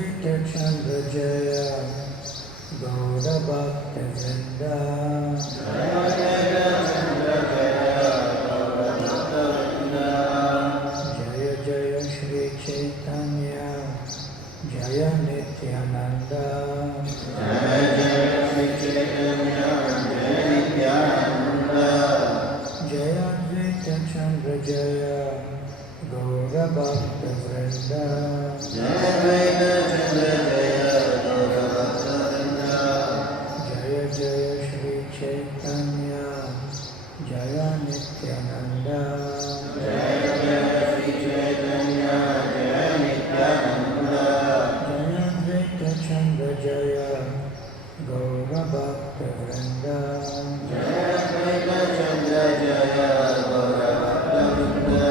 Chandra Jaya Gaura Bhakta Vrinda Jaya Jaya Shri Chaitanya Jaya Nityananda Jaya Jaya Shri Chaitanya Jaya Nityananda Jaya Advaita Chandra Jaya Gaura Bhakta Vrinda Jaya Advaita Chandra Jaya Gaura Bhakta Vrinda Jaya Jaya Shri Chaitanya Jaya Nityananda Jaya Jaya Shri Chaitanya Jaya Nityananda Jaya Advaita Chandra Jaya Gaura Bhakta Vrinda Jaya Advaita Chandra Jaya Gaura Bhakta Vrinda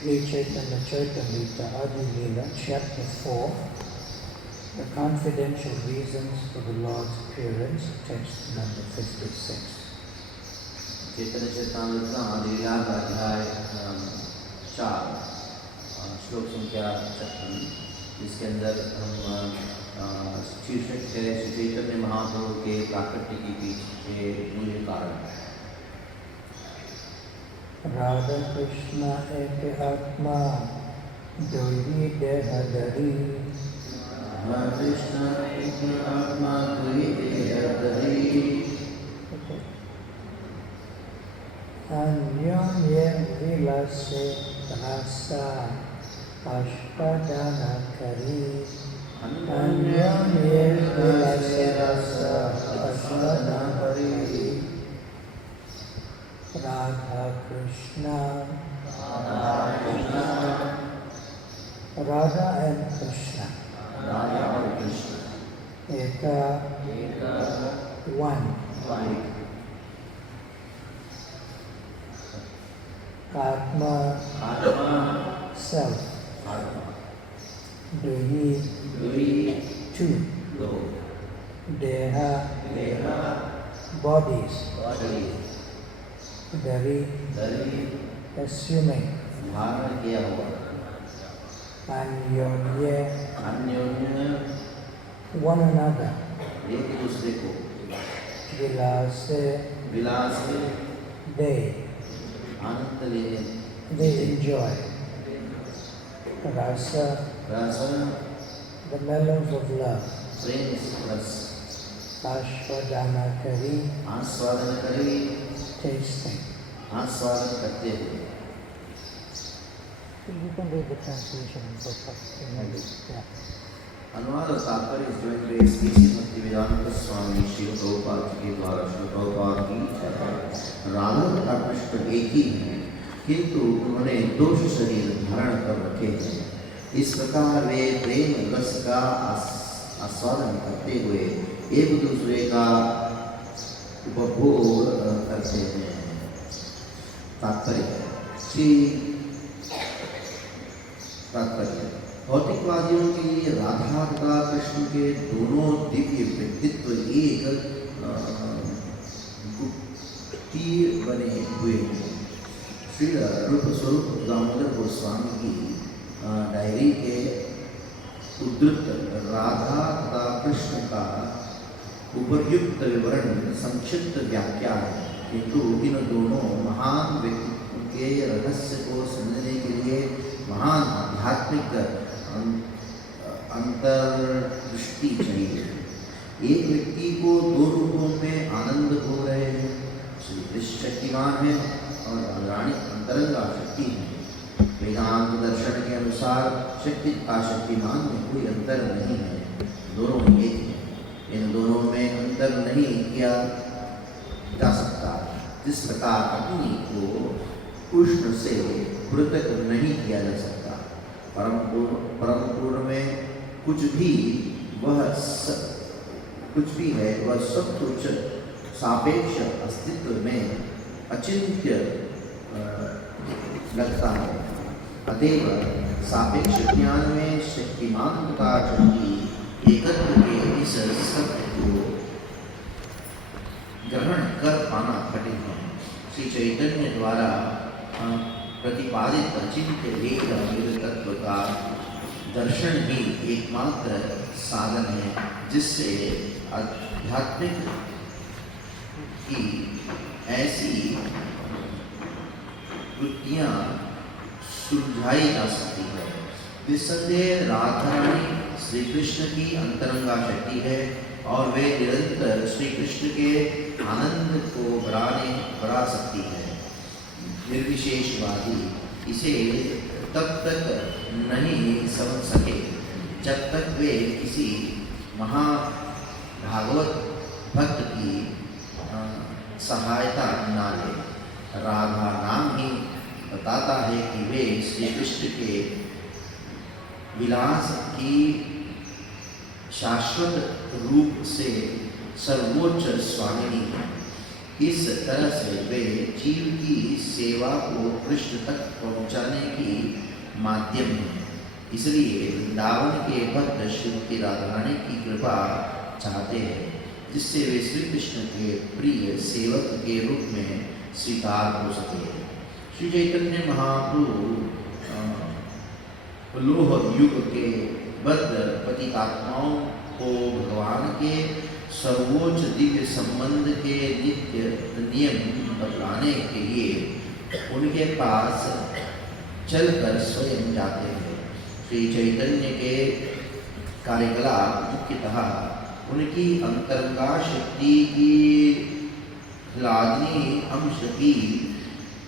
Sri Chaitanya Charitamrita Adi Leela, Chapter 4, The Confidential Reasons for the Lord's Appearance, text number 56. चैतन्य चरितामृत आदि लीला का अध्याय 4 श्लोक संख्या 56 जिसके अंदर हम शीर्षक है श्री चैतन्य महाप्रभु के प्राकट्य के पीछे मूल कारण। Radha Krishna Eke Atma Dohi Dehadari Radha Krishna Eke Atma Dohi Dehadari Anyonye Vilase Rasa Ashpadana Kari Anyonye Vilase Rasa Ashpadana Kari Radha Krishna Radha and Krishna Eka one Atma self Dohi two Deha bodies Dari assuming धारण किया हुआ Anyonye अन्योन्य one another एक दूसरे को Vilase Vilas they आनंद लेने they enjoy Rasa रस the mellows of love प्रेम रस Ashwadana Kari आस्वादन करे tasting. आस्वादन करते हुए। You can read the translation in both of them. Yeah. अनुवाद और तात्पर्य इस joint base इसी भक्तिवेदांत स्वामी श्री प्रभुपाद के द्वारा श्री प्रभुपाद की राधा तथा कृष्ण एक ही हैं किंतु उन्होंने दो शरीर धारण कर रखे हैं। इस प्रकार वे प्रेम रस का आस्वादन करते हुए एक दूसरे का उपभोग करते हैं। तात्पर्य भौतिकवादियों के लिए राधा तथा कृष्ण के दोनों दिव्य व्यक्तित्व एक गुप्ती बने हुए हैं। श्री रूप स्वरूप दामोदर गोस्वामी की डायरी के उद्धृत राधा तथा कृष्ण का उपर्युक्त विवरण संक्षिप्त व्याख्या है किंतु इन दोनों महान व्यक्तित्व के रहस्य को समझने के लिए महान आध्यात्मिक अंतर्दृष्टि चाहिए। एक व्यक्ति को दो रूपों में आनंद हो रहे हैं, श्री कृष्ण शक्तिमान है और रानी अंतरंगा शक्ति है। वेदांत दर्शन के अनुसार शक्ति का शक्तिमान में कोई अंतर नहीं है, दोनों एक हैं। इन दोनों में अंतर नहीं किया जा सकता। जिस प्रकार अग्नि को उष्ण से पृथक नहीं किया जा सकता। परम पूर्ण में कुछ भी है वह सब कुछ सापेक्ष अस्तित्व में अचिंत्य लगता है। अतएव सापेक्ष ज्ञान में शक्तिमान का शक्ति एकत्व के इस सत्य को ग्रहण कर पाना कठिन है। श्री चैतन्य द्वारा प्रतिपादित चिंत्य वेद तत्व का दर्शन ही एकमात्र साधन है जिससे आध्यात्मिक की ऐसी वृत्तियां सुलझाई जा सकती है। निस्संदेह राधा रानी श्री कृष्ण की अंतरंगा शक्ति है और वे निरंतर श्री कृष्ण के आनंद को बढ़ा सकती है। निर्विशेषवादी इसे तब तक नहीं समझ सके जब तक वे किसी महाभागवत भक्त की सहायता न ले। राधा नाम ही बताता है कि वे श्री कृष्ण के विलास की शाश्वत रूप से सर्वोच्च स्वामिनी है। इस तरह से वे जीव की सेवा को कृष्ण तक पहुंचाने की माध्यम है। इसलिए वृंदावन के भक्त श्रीमती राधा रानी की कृपा चाहते हैं जिससे वे श्री कृष्ण के प्रिय सेवक के रूप में स्वीकार हो सके। श्री चैतन्य महाप्रभु लोह युग के बद्ध पतितात्माओं को भगवान के सर्वोच्च दिव्य संबंध के नित्य नियम बतलाने के लिए उनके पास चलकर स्वयं जाते हैं। श्री चैतन्य के कार्यकलाप मुख्यतः उनकी अंतरंगा शक्ति की लादनी अंश की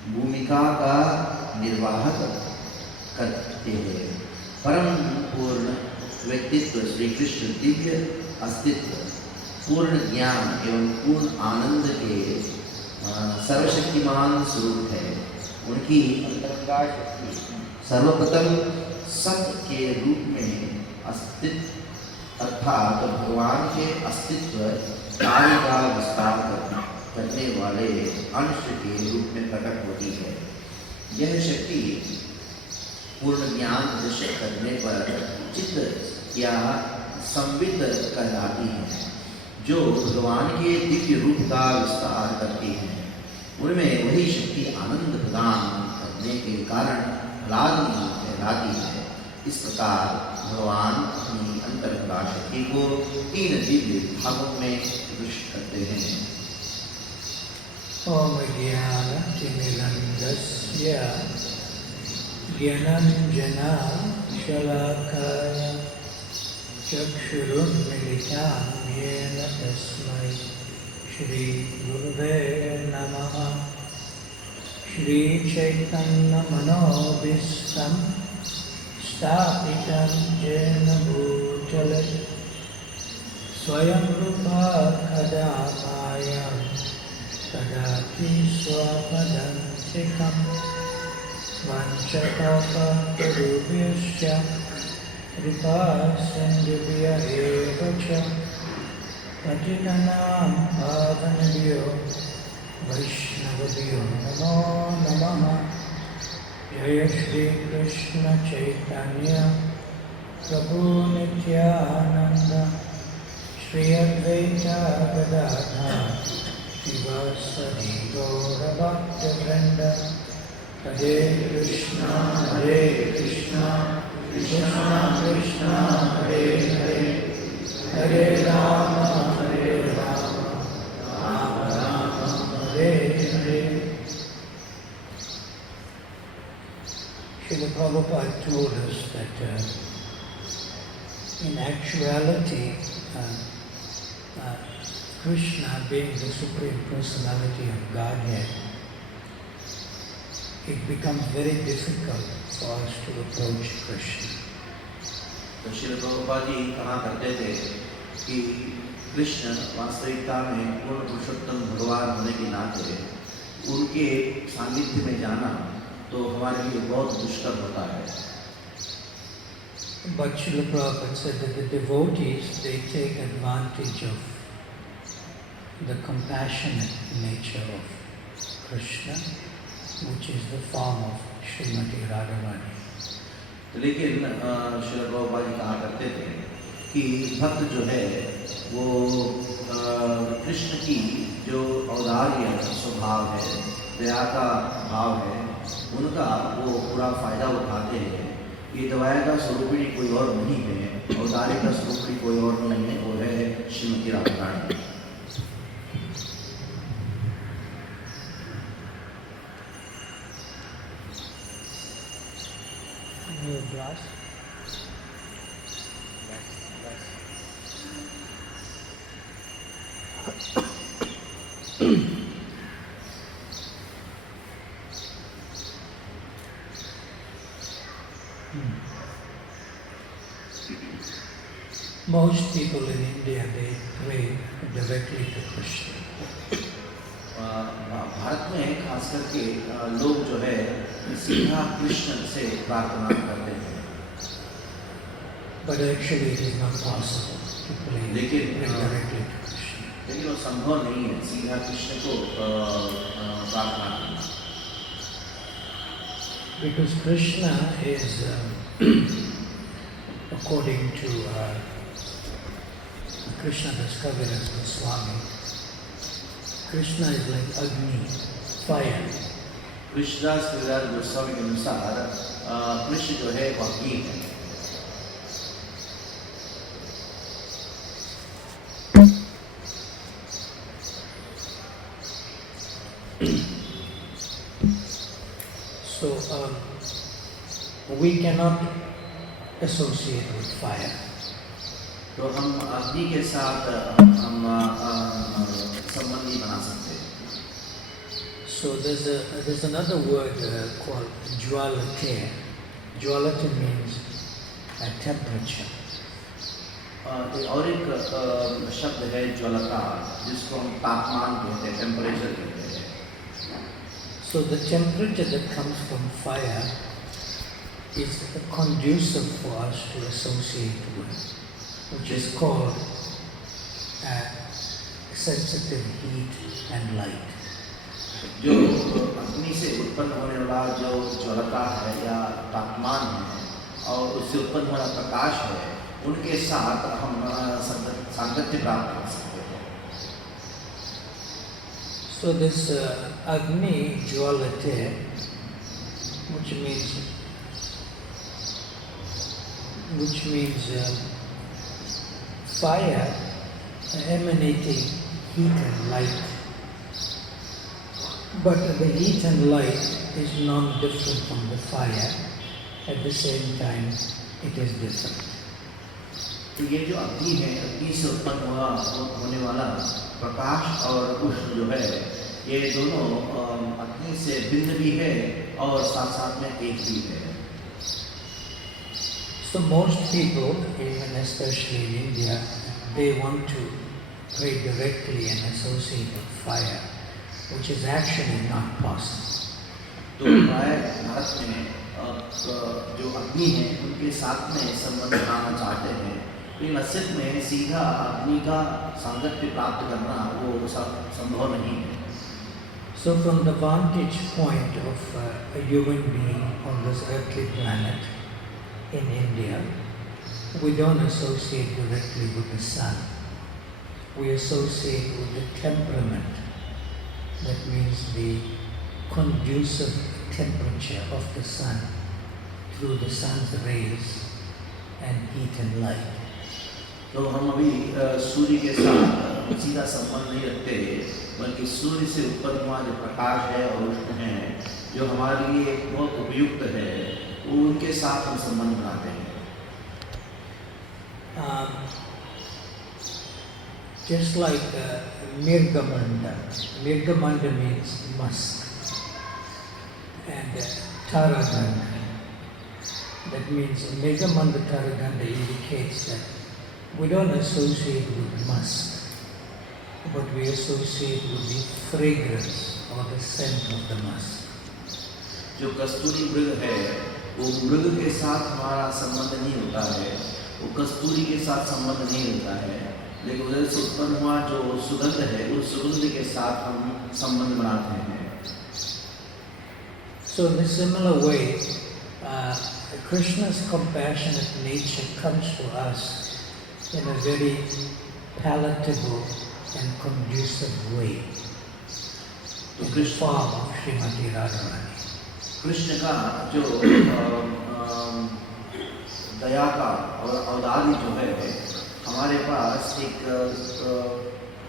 भूमिका का निर्वाह करते हैं। परम पूर्ण व्यक्तित्व श्री कृष्ण दिव्य अस्तित्व, पूर्ण ज्ञान एवं पूर्ण आनंद के सर्वशक्तिमान स्वरूप है। उनकी अंतरंगा शक्ति सर्वप्रथम सत्य के रूप में अस्तित्व अर्थात भगवान के अस्तित्व कार्य का विस्तार करने वाले अंश के रूप में प्रकट होती है। यह शक्ति पूर्ण ज्ञान दृश्य करने पर चित्त या संवित कहलाती है जो भगवान के दिव्य रूप का विस्तार करती है। उनमें वही शक्ति आनंद प्रदान करने के कारण लादनी कहलाती है। इस प्रकार भगवान अपनी अंतरंगा शक्ति को 3 दिव्य भागों में विभक्त करते हैं। ओम ज्ञानतिमिरन्दस्य ज्ञानाञ्जना शलाकाय चक्षुरुन्मिलितं येन तस्मै श्रीगुरुवे नमः। श्रीचैतन्यमनोभीष्टं स्थापितं येन भूतले स्वयं रूपा कदा मायां ददाति स्वपदान्तिकम्। वाञ्छकल्पतरुभ्यश्च कृपासिन्धुभ्य एव च पतितानां पावनेभ्यो वैष्णवेभ्यो नमो नमः। जय श्री कृष्ण चैतन्य प्रभु नित्यानंद श्री अद्वैत गदाधर शिवासादि गौरभक्तवृंद। हरे कृष्णा कृष्णा कृष्णा हरे हरे, हरे Ram Ram Ram Hare Hare. Srila Prabhupada told us that in actuality Krishna, being the Supreme Personality of Godhead, it becomes very difficult for us to approach Krishna. तो श्रील प्रभुपाद जी कहा करते थे कि कृष्ण वास्तविकता में पूर्ण पुरुषोत्तम भगवान होने के नाते उनके सानिध्य में जाना तो हमारे लिए बहुत दुष्कर होता है। But Srila Prabhupada said that the devotees, they take advantage of the compassionate nature of Krishna, which is the form of Srimati Radharani. लेकिन श्रील प्रभुपाद जी कहा करते थे कि भक्त जो है वो कृष्ण की जो औदार्य स्वभाव है, दया का भाव है, उनका वो पूरा फायदा उठाते हैं। ये दयागा स्वरूपिणी कोई और नहीं है, औदार्यता स्वरूपिणी कोई और नहीं है, वो है श्रीमती राधा रानी। ग्लास Most people in India, they pray directly to Krishna. Bharat में खास करके लोग जो है सीधा कृष्ण से प्रार्थना करते हैं। But actually it is not possible to pray directly to Krishna. लेकिन वो संभव नहीं है सीधा कृष्ण को प्रार्थना करना। Because Krishna is, according to Krishna Das Kaviraj Goswami, Krishna is like Agni, fire. Krishnadas कविराज गोस्वामी के अनुसार कृष्ण जो है वो अग्नि है। So we cannot associate with fire. तो हम अग्नि के साथ हम संबंध नहीं बना सकते। So there's another word called jwalate. Jwalate means a temperature. और एक शब्द है ज्वलता, जिसको हम तापमान कहते हैं, टेम्परेचर कहते हैं। So the temperature that comes from fire is conducive for us to associate with, which is called sensitive heat and light. जो अग्नि से उत्पन्न होने वाला जो ज्वलता है या तापमान है और उससे उत्पन्न होने वाला प्रकाश है, उनके साथ हम सामंजस्य प्राप्त कर सकते हैं। So this Agni Jwalate, which means fire emanating heat and light. But the heat and light is non-different from the fire. At the same time, it is different. तो ये जो अग्नि है, अग्नि से उत्पन्न होने वाला प्रकाश और उष्ण जो है, ये दोनों अग्नि से भिन्न भी है और साथ साथ में एक भी है। So most people, even especially in India, they want to pray directly and associate with fire, which is actually not possible. तो प्राय भारत में जो अग्नि है उनके साथ में संबंध बनाना चाहते हैं, लेकिन असल में सीधा अग्नि का सांगत्य प्राप्त करना वो संभव नहीं है। So from the vantage point of a human being on this earthly planet in India, we don't associate directly with the sun. We associate with the temperament. That means the conducive temperature of the sun through the sun's rays and heat and light. तो हम अभी सूर्य के साथ सीधा संबंध नहीं रखते, बल्कि सूर्य से उत्पन्न हुआ जो प्रकाश है और उष्ण है, जो हमारे लिए बहुत उपयुक्त है, वो उनके साथ हम संबंध बनाते हैं। Just like Mirgamanda. Mirgamanda means musk. And Taraganda. That means Mirgamanda Taraganda indicates that we don't associate with musk, but we associate with the fragrance or the scent of the musk. जो कस्तूरी मृग है, वो मृग के साथ हमारा संबंध नहीं होता है, वो कस्तूरी के साथ संबंध नहीं होता है, लेकिन उधर से उत्पन्न हुआ जो सुगंध है, उस सुगंध के साथ हम संबंध बनाते हैं। So in a similar way, Krishna's compassionate nature comes to us in a very palatable and conducive way, in the form of Srimati Radharani. Krishna का जो दया का और औदार्य जो है हमारे पास एक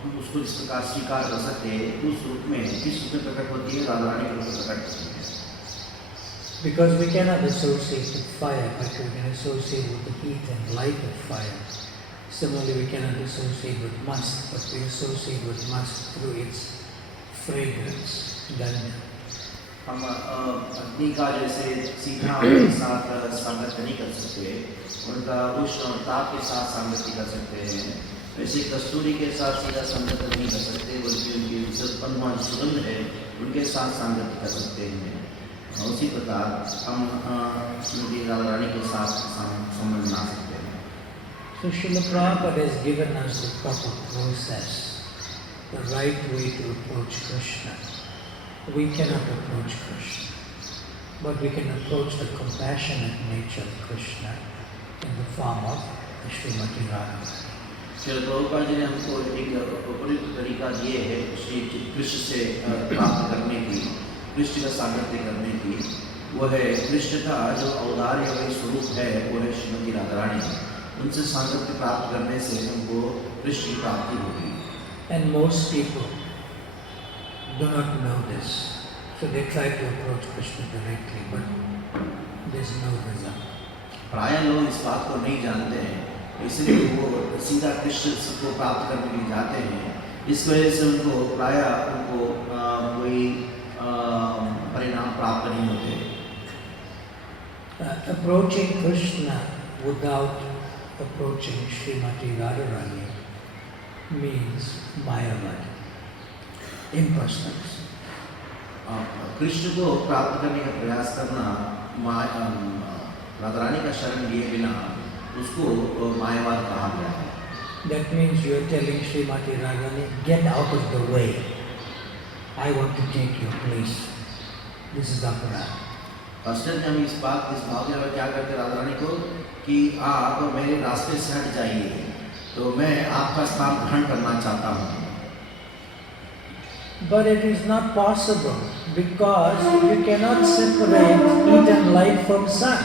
हम उसको इस प्रकार स्वीकार कर सकते हैं। उस रूप में किस रूप में प्रकट होती है? राधा रानी के रूप में प्रकट होती है। Because we cannot associate with fire, but we can associate with the heat and light of fire. Similarly, we cannot associate with musk, but we associate with musk through its fragrance, gandha. हम अग्नि का जैसे सीधा उनके साथ सामर्थ्य नहीं कर सकते, उनका उष्ण और ताप के साथ सामर्थ्य कर सकते हैं, वैसे कस्तूरी के साथ सीधा सामर्थ्य नहीं कर सकते, बल्कि उनकी उत्पन्न सुगंध है उनके साथ सामर्थ्य कर सकते हैं। उसी प्रकार हम श्रीमती राधा रानी के साथ संबंध बना सकते हैं। So Srila Prabhupada has given us the proper process, the right way to approach Krishna. We cannot approach Krishna, but we can approach the compassionate nature of Krishna in the form of Srimati Radharani. Srila Prabhupada ji ने हमको एक उपयुक्त तरीका दिए है श्री कृष्ण से प्राप्त करने की, कृष्ण का सामर्थ्य करने की। वो है कृष्ण का जो औदार्य स्वरूप है, वो है श्रीमती राधा रानी। उनसे सामर्थ्य प्राप्त करने से हमको कृष्ण की प्राप्ति होगी। And most people do not know this, so they try to approach Krishna directly, but there is no result. प्रायः लोग इस बात को नहीं जानते हैं, इसलिए वो सीधा कृष्ण को प्राप्त करने के लिए जाते हैं। इस वजह से उनको प्रायः कोई परिणाम प्राप्त नहीं होते। Approaching Krishna without approaching Srimati Radharani means Mayavad, impersonalism. Krishna को प्राप्त करने का प्रयास करना राधा रानी का शरण लिए बिना उसको मायावाद कहा गया है। That means you are telling Srimati Radharani, get out of the way. I want to take your place. This is aparadha. First हम इस भावना में क्या करते राधा रानी को कि आप मेरे रास्ते से हट जाइए, तो मैं आपका स्थान ग्रहण करना चाहता हूँ। But it is not possible because you cannot separate heat and light from sun,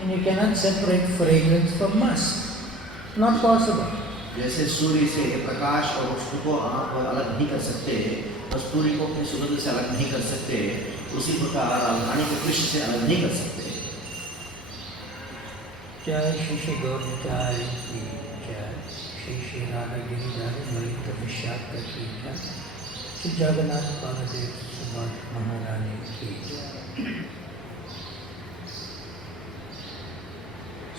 and you cannot separate fragrance from musk. Not possible. जैसे सूर्य से प्रकाश और उष्ण को आप अलग नहीं कर सकते, कस्तूरी को अपनी सुगंध से अलग नहीं कर सकते, उसी प्रकार राधारानी को कृष्ण से अलग नहीं कर सकते। जय श्री श्री गौरताय की जय, श्री श्री राधा गिरिधारी ललित विशाख की जय, श्री जगन्नाथ बलदेव सुभद्रा महारानी की जय।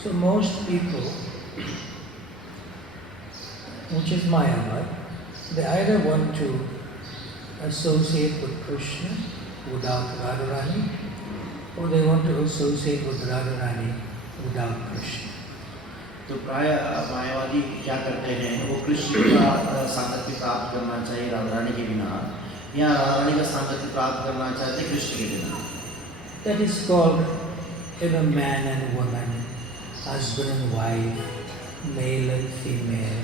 So most people, which is Mayavad, they either want to associate with Krishna without Radharani, or they want to associate with Radharani without Krishna. तो प्राय मायावादी क्या करते हैं, वो कृष्ण का सामर्थ्य प्राप्त करना चाहिए राधारानी के बिना, या राधारानी का सामर्थ्य प्राप्त करना चाहते कृष्ण के बिना। That is called man and woman, husband and wife, male and female,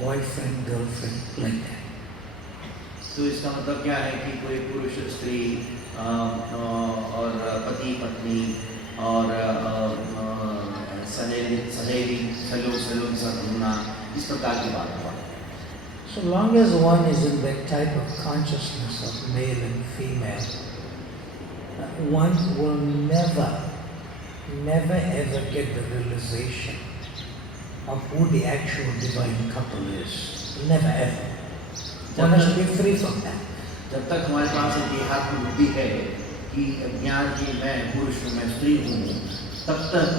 boyfriend, girlfriend, like that. तो इसका मतलब क्या है कि कोई पुरुष स्त्री और पति पत्नी और सहेली सहेलियों के साथ घूमना, इस प्रकार की बात हुआ। So long as one is in that type of consciousness of male and female, one will never ever get the realization of who the actual divine couple is. Never ever. One has to be free from that. जब तक हमारे पास एक देहात्म बुद्धि है कि ज्ञान की मैं पुरुष हूँ, मैं स्त्री हूँ, तब तक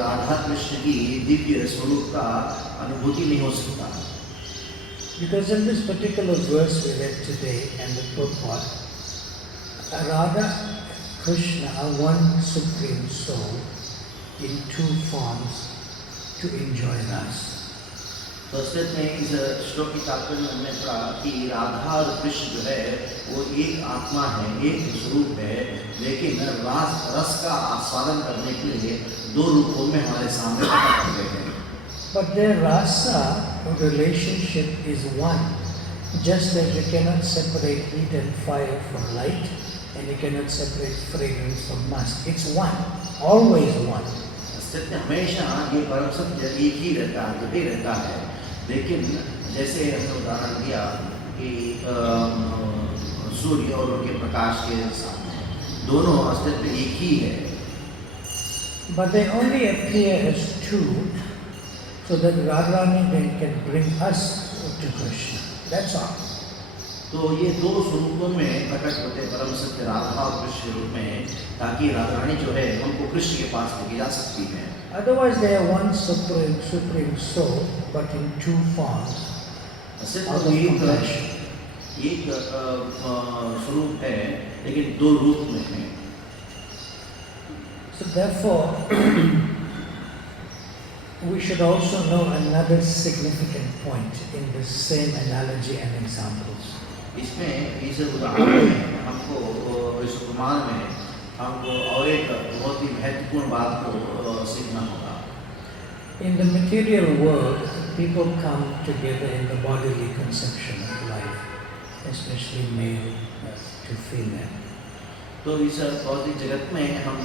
राधा कृष्ण की दिव्य स्वरूप का अनुभूति नहीं हो सकता। Because in this particular verse we read today and the purport, Radha Krishna are one supreme soul in two forms to enjoy rasa. Sanskrit में इस श्लोक की तात्पर्य हमने पढ़ा कि राधा और कृष्ण जो है वो एक आत्मा है, एक स्वरूप है, लेकिन रस का आस्वादन करने के लिए दो रूपों में हमारे सामने प्रकट होते हैं। But their rasa relationship is one, just as you cannot separate heat and fire from light, and you cannot separate fragrance from musk. It's one, always one. सत्य हमेशा ये परम सत्य एक ही रहता है, जब ही रहता है। लेकिन जैसे हमने उदाहरण दिया कि सूर्य और उनके प्रकाश के सामने दोनों अस्तित्व एक ही है। But they only appear as two, so that Radharani then can bring us to Krishna. That's all. तो ये दो स्वरूपों में प्रकट होते परम सत्य राधा और कृष्ण रूप में, ताकि राधारानी जो है हमको कृष्ण के पास लेके जा सकती है। Otherwise, they are one supreme soul, but in two forms. सिर्फ एक स्वरूप है, लेकिन दो रूप में है। So therefore, we should also know another significant point in the same analogy and examples. इसमें इस उदाहरण में हमको, इस उपमान में हमको और एक बहुत ही महत्वपूर्ण बात को सीखना होगा। In the material world, people come together in the bodily conception of life, especially male to female. तो इस भौतिक जगत में हम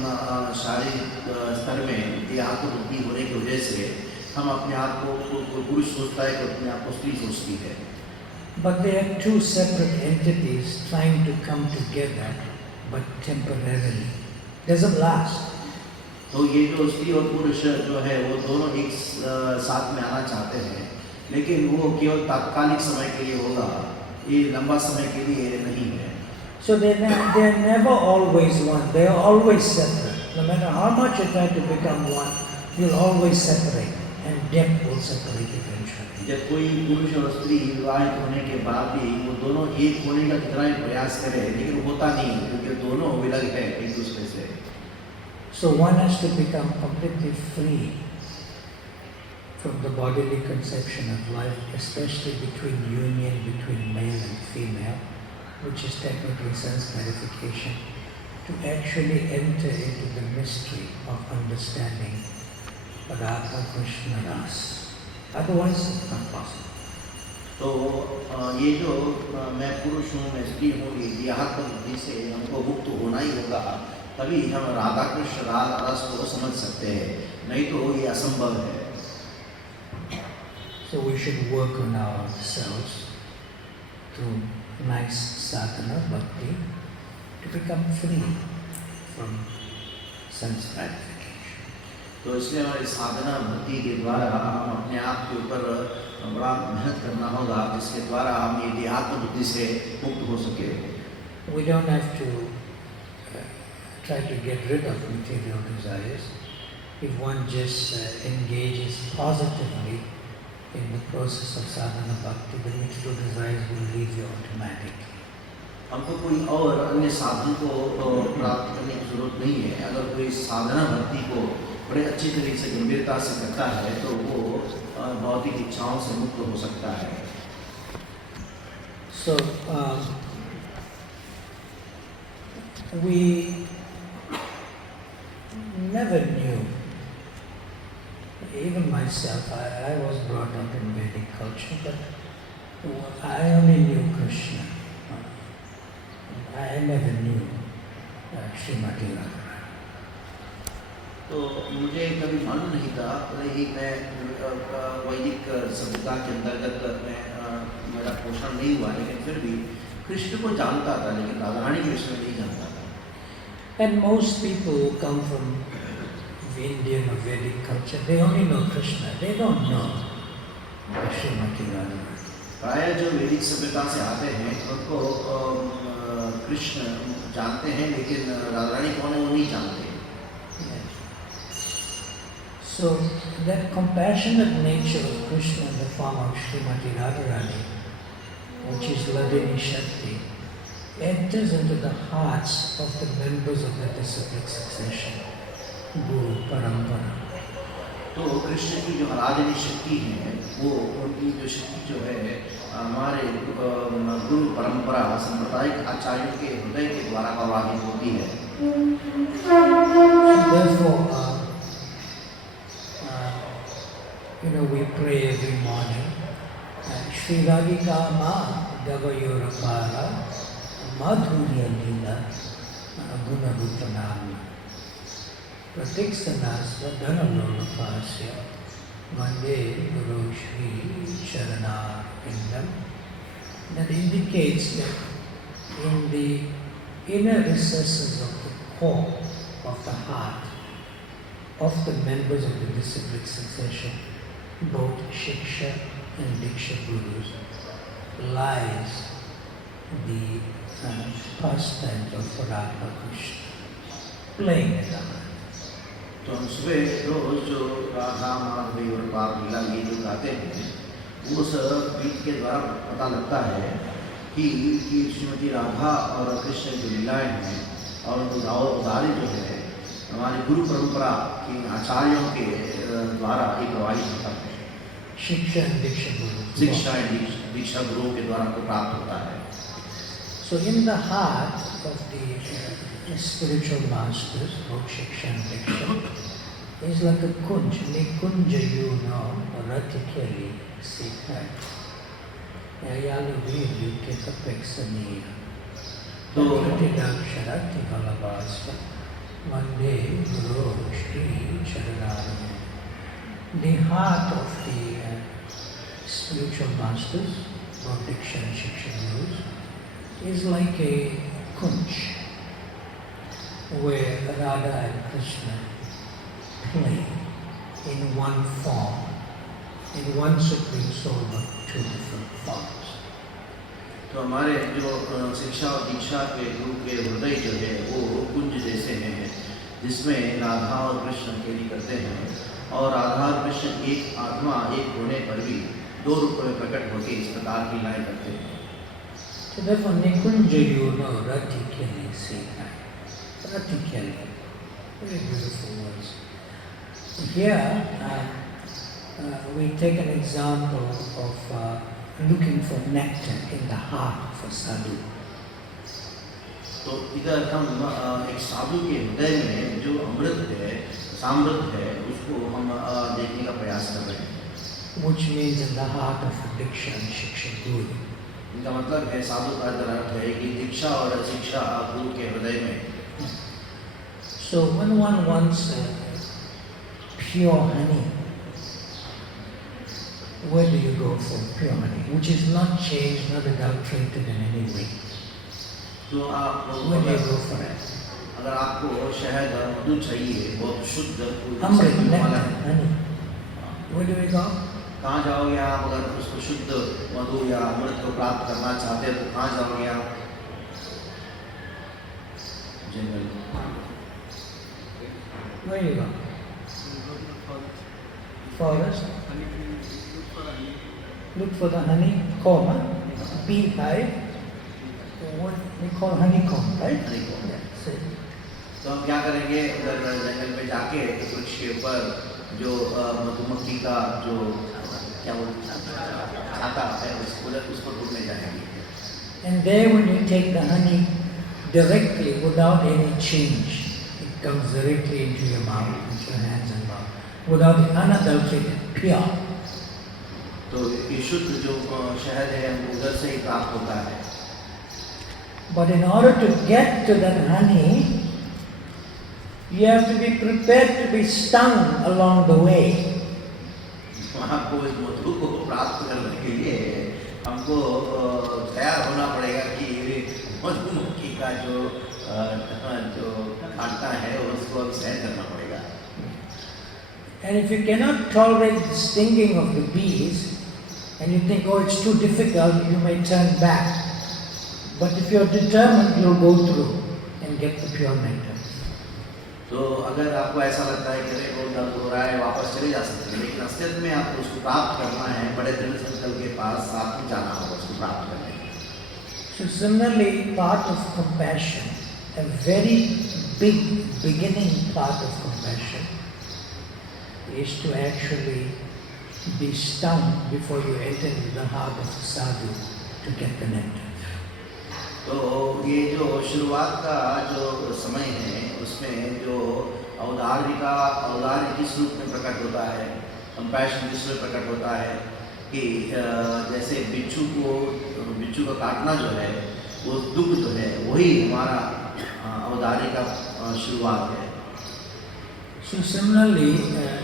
शारीरिक स्तर में देहात बुद्धि होने की वजह से हम अपने आप को पुरुष सोचता है, तो अपने आप को स्त्री सोचती है। But they are two separate entities trying to come together, but temporarily. Doesn't last. तो ये जो स्त्री और पुरुष जो है वो दोनों एक साथ में आना चाहते हैं, लेकिन वो केवल तात्कालिक समय के लिए होगा, ये लंबा समय के लिए नहीं है। So they are never always one. They are always separate. No matter how much you try to become one, you'll always separate, and death will separate eventually. जब कोई पुरुष और स्त्री विवाहित होने के बाद भी वो दोनों एक होने का कितना ही प्रयास करे, लेकिन होता नहीं, क्योंकि दोनों विलग है एक दूसरे से। So one has to become completely free from the bodily conception of life, especially between union between male and female, which is technically sense clarification, to actually enter into the mystery of understanding Radha Krishna Ras. Otherwise, it's not possible. तो ये जो मैं पुरुष हूँ, मैं स्त्री हूँ, ये देहात्म बुद्धि से हमको मुक्त होना ही होगा, तभी हम राधा कृष्ण रस को समझ सकते हैं, नहीं तो ये असंभव है। So we should work on ourselves through nice sadhana, bhakti, to become free from sense gratification. तो इसलिए हमारी साधना भक्ति के द्वारा हम अपने आप के ऊपर बड़ा मेहनत करना होगा, जिसके द्वारा हम ये देहात्म बुद्धि से मुक्त हो सके। We don't have to try to get rid of material desires. If one just engages positively in the process of sadhana bhakti, the material desires will leave you automatically. हमको कोई और अन्य साधन को प्राप्त करने की जरूरत नहीं है। अगर कोई साधना भक्ति को बड़े अच्छी तरीके से गंभीरता से करता है, तो वो भौतिक इच्छाओं से मुक्त हो सकता है। So we never knew, even myself, I was brought up in Vedic culture, but I only knew Krishna. I never knew Srimati Radharani. तो मुझे कभी मालूम नहीं था, भले ही मैं वैदिक सभ्यता के अंतर्गत मेरा पोषण नहीं हुआ, लेकिन फिर भी कृष्ण को जानता था, लेकिन राधारानी के विषय में नहीं जानता था। And most people who come from Indian or Vedic culture, they only know Krishna. They don't know Srimati Radharani. प्राय जो वैदिक सभ्यता से आते हैं उनको कृष्ण जानते हैं, लेकिन राधारानी कौन है वो नहीं जानते। So that compassionate nature of Krishna in the form of Srimati Radharani, which is Ladini Shakti, enters into the hearts of the members of the disciplic succession, Guru Parampara. तो कृष्ण की जो आराधनी शक्ति है, वो उनकी जो शक्ति जो है हमारे गुरु परंपरा सांप्रदायिक आचार्यों के हृदय के द्वारा प्रवाहित होती है। Therefore, we pray every morning, Shri Radhika Ma Davayorapara Madhurya Lila Gunarupanama. Pratiksanasva dhanalolapasya Vande Guru Shri Charanarvindam. That indicates that in the inner recesses of the core of the heart of the members of the disciplic succession, both Shiksha and Diksha Gurus, lies the pastime of Radha Krishna, playing in the heart. तो हम सुबह रोज जो राधा माधवी और बाल लीला ये जो गाते हैं, उस गीत के द्वारा पता लगता है कि श्रीमती राधा और कृष्ण की लीलाएं हैं और उदारी जो है हमारी गुरु परंपरा के आचार्यों के द्वारा एक गवाही होता है। शिक्षा एंड दीक्षा गुरुओं के द्वारा को प्राप्त होता है। So in the heart of the spiritual masters, both Shiksha and Diksha, is like a kunj, nikunja ratikeli sikhat. Yayaluvidu kitapeksaniya. Pratidakshara tikalabhasva. Vande Guru Shri Charanarvindam. The heart of the spiritual masters, both Diksha and Shiksha Gurus, is like a kunj, where Radha and Krishna play in one form, in one supreme soul, but two different forms. तो हमारे जो शिक्षा और दीक्षा के गुरु के हृदय जो है वो कुंज जैसे हैं, जिसमें राधा और कृष्ण खेली करते हैं और राधा और कृष्ण एक आत्मा एक होने पर भी दो रूप में प्रकट होकर इस प्रकार की लीलाएं करते हैं। So therefore, Nikunjayona Ratikeli Sika. Ratikeli. Very beautiful words. Here, we take an example of looking for nectar in the heart of a sadhu. तो इधर हम एक साधु के हृदय में जो अमृत है, सामृत है, उसको हम देखने का प्रयास कर रहे हैं। Which means in the heart of a Diksha and Shiksha Guru. इनका मतलब है साधु का अर्थ है कि दीक्षा और शिक्षा गुरु के हृदय में। So when one wants pure honey, where do you go for pure honey, which is not changed, not adulterated in any way? तो आप Where do you go for it? अगर आपको शहद और मधु चाहिए, बहुत शुद्ध Amrit, nectar, honey. Where do we go? कहाँ जाओगे आप? अगर उसको शुद्ध मधु या अमृत को प्राप्त करना चाहते हैं तो कहाँ जाओगे आप? जंगल। Where you go? Forest. Look for the honey comb, beehive. What we call honeycomb, right? honeycomb. Yeah. See. तो हम क्या करेंगे? उधर जंगल में जाके वृक्ष के ऊपर जो मधुमक्खी का जो क्या बोलते छाता है उसको ढूंढने जाएंगे। And there when you take the honey directly without any change, it comes directly into your mouth, into your hands and mouth, without the unadulterated, pure. तो ये शुद्ध जो शहद है हमको उधर से ही प्राप्त होता है। But in order to get to that honey, you have to be prepared to be stung along the way. आपको इस मधु को प्राप्त करने के लिए हमको तैयार होना पड़ेगा कि मधुमक्खी का जो कांटा है उसको सहन करना पड़ेगा। And if you cannot tolerate the stinging of the bees, and you think, oh, it's too difficult, you may turn back. But if you're determined, you'll go through and get the pure nectar. तो अगर आपको ऐसा लगता है कि अरे बहुत दर्द हो रहा है, वापस चले जा सकते हैं, लेकिन असलियत में आपको उसको प्राप्त करना है, बड़े दृढ़ संकल्प के पास साथ में जाना होगा उसको प्राप्त करने। So similarly, part of compassion, a very big beginning part of compassion, is to actually be stung before you enter into the heart of the sadhu to get the nectar. तो ये जो शुरुआत का जो समय है उसमें जो औदार्य किस रूप में प्रकट होता है, कंपैशन किस रूप में प्रकट होता है कि जैसे बिच्छू का काटना जो है वो दुख जो है वही हमारा उदारी का शुरुआत है। So similarly,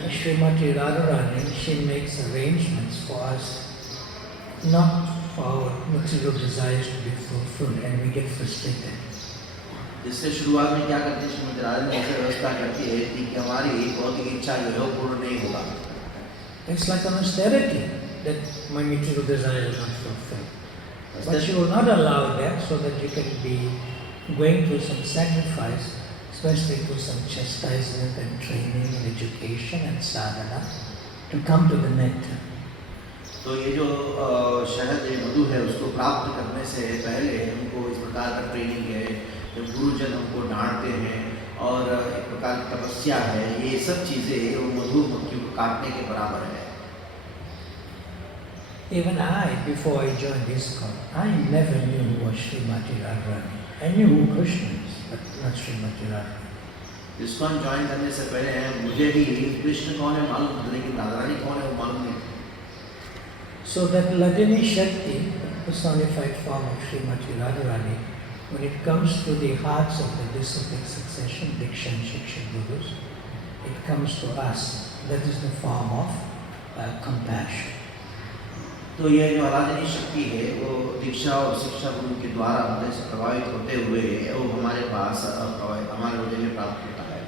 Srimati Radharani, she makes arrangements for us, not for our material desires to be fulfilled, and we get frustrated. जिससे शुरुआत में क्या करती है श्रीमती राधा ने ऐसे व्यवस्था करती है कि हमारी भौतिक इच्छा जो है वो पूर्ण नहीं होगा। It's like an austerity that my material desire is not fulfilled. But she will not allow that, so that you can be going through some sacrifice, especially through some chastisement and training and education and sadhana to come to the nectar. तो ये जो शहद मधु है उसको प्राप्त करने से पहले हमको इस प्रकार का ट्रेनिंग है, जब गुरुजन हमको डांटते हैं और एक प्रकार की तपस्या है, ये सब चीज़ें वो मधु मक्खी को काटने के बराबर है। Even I, before I joined ISKCON, I never knew who was Srimati Radharani. I knew who Krishna is, but not Srimati Radharani. ISKCON join करने से पहले मुझे भी कृष्ण कौन है मालूम था, लेकिन राधारानी कौन है वो मालूम नहीं। So that Ladini Shakti, personified form of Srimati Radharani, when it comes to the hearts of the disciplic succession, Diksha and Shiksha Gurus, it comes to us. That is the form of compassion. तो ये जो आराधनी शक्ति है वो दीक्षा और शिक्षा गुरु के द्वारा हृदय से प्रभावित होते हुए वो हमारे पास हमारे हृदय में प्राप्त होता है।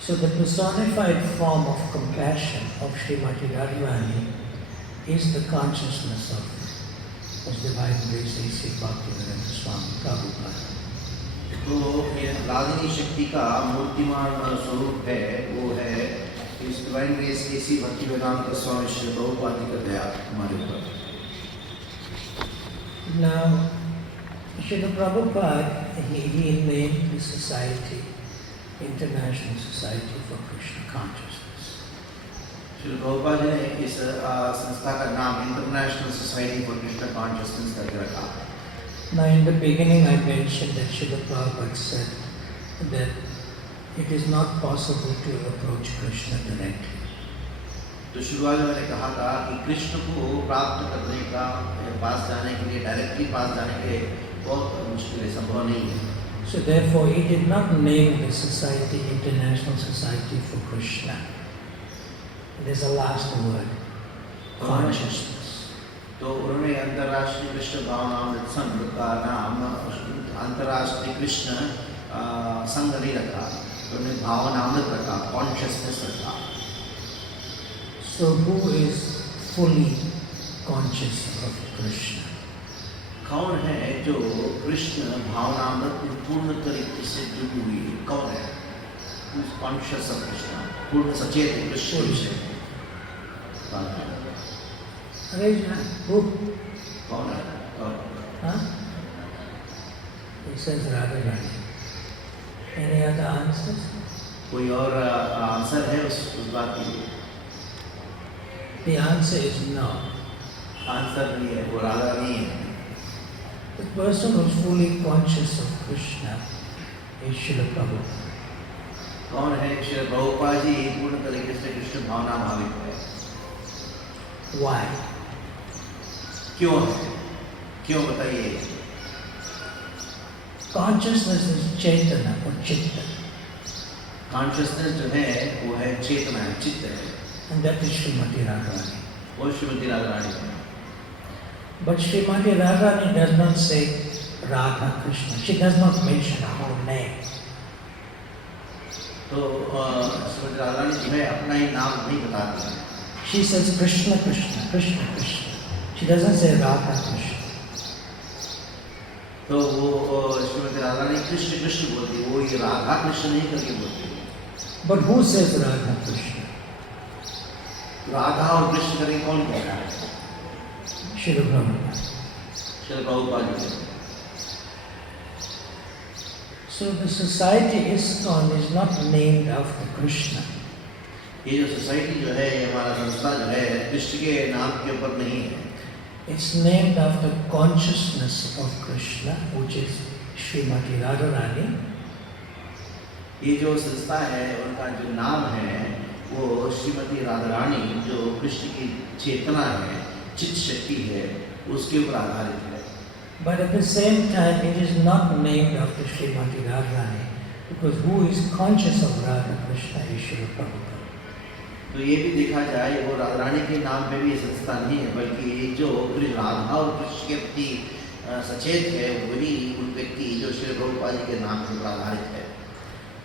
So the personified form of compassion of Srimati Radharani is the consciousness of His Divine Grace A.C. Bhaktivedanta Swami Prabhupada. तो ये आराधनी शक्ति का मूर्तिमान स्वरूप है, वो है इस डिवाइन ग्रेस A.C. भक्तिवेदांत स्वामी श्री प्रभुपाद जी का दया हमारे ऊपर। Now, Srila Prabhupada, he named the society International Society for Krishna Consciousness. Shri Prabhupada ji ने इस संस्था का नाम international society for Krishna consciousness करके रखा। Now, in the beginning, I mentioned that Srila Prabhupada said that it is not possible to approach Krishna directly. तो शुरुआत में मैंने कहा था कि कृष्ण को प्राप्त करने का पास जाने के लिए डायरेक्टली पास जाने के बहुत मुश्किल है, संभव नहीं है। So therefore, he did not name the society International Society for Krishna. There's a last word, consciousness. तो उन्होंने अंतर्राष्ट्रीय कृष्ण भावनामृत संघ का नाम अंतर्राष्ट्रीय कृष्ण संघ नहीं रखा, तो उन्होंने भावनामृत रखा, कॉन्शियसनेस रखा। So who is fully conscious of Krishna? कौन है जो कृष्ण भावनामृत में पूर्ण तरीके से जुड़ी हुई है? कौन है? Who is conscious of Krishna? पूर्ण सचेत कृष्ण विषय में कौन है? Raise your hand. Who? कौन है? Huh? He says Radharani. Any other answers? कोई और आंसर है उस बात के लिए? The answer is no. Answer नहीं है, वो राधा नहीं है। The person who is fully conscious of Krishna is Srila Prabhupada. कौन है? श्री प्रभुपाद जी पूर्ण तरीके से कृष्ण भावना भावित है। Why? क्यों है? क्यों बताइए? Consciousness is Chaitana or Chitta, consciousness जो है वो है चेतना है, चित्त है, and that is Srimati Radharani. वो श्रीमती राधारानी है। But Srimati Radharani does not say Radha Krishna. She does not mention her whole name. तो श्रीमती राधारानी जो है अपना ही नाम नहीं बताती है। She says Krishna, Krishna, Krishna, Krishna. She doesn't say Radha Krishna. तो वो श्रीमती राधारानी कृष्ण कृष्ण बोलती है, वो ये राधा कृष्ण नहीं करके बोलती है। But who says Radha Krishna? Radha और कृष्ण करके कौन कहता है? Srila Prabhupada. Shri Prabhupada ji. So the society ISKCON is not named after Krishna. ये जो सोसाइटी जो है, ये हमारा संस्था जो है, कृष्ण के नाम के ऊपर नहीं है। It's named after consciousness of Krishna, which is Srimati Radharani. ये जो संस्था है उनका जो नाम है वो श्रीमती राधारानी, जो कृष्ण की चेतना है, चित्त शक्ति है, उसके ऊपर आधारित है। But at the same time, it is not named after Srimati Radharani, because who is conscious of Radha Krishna is Srila Prabhupada. तो ये भी देखा जाए वो राधा रानी के नाम पे भी ये संस्था नहीं है, बल्कि जो राधा और कृष्ण के प्रति सचेत है वही उन व्यक्ति जो श्री प्रभुपाद जी के नाम पर आधारित है.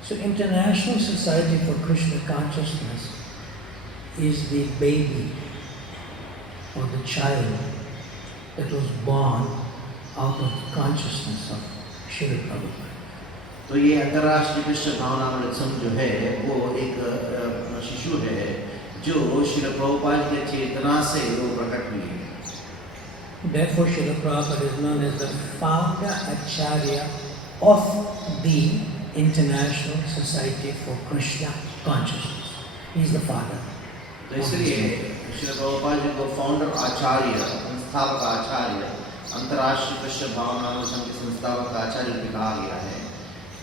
So International Society for Krishna Consciousness is the baby or the child that was born out of the consciousness of Srila Prabhupada. तो ये अंतर्राष्ट्रीय कृष्ण भावनामृत संघ जो है वो एक शिशु है जो श्री प्रभुपाद के चेतना से वो प्रकट हुई है. Therefore, Srila Prabhupada is known as the founder Acharya of the International Society for Krishna Consciousness. He is the father. तो इसलिए श्री प्रभुपाद जी को फाउंडर आचार्य, संस्थापक आचार्य, अंतर्राष्ट्रीय कृष्ण भावनामृत संघ के संस्थापक आचार्य भी कहा गया है.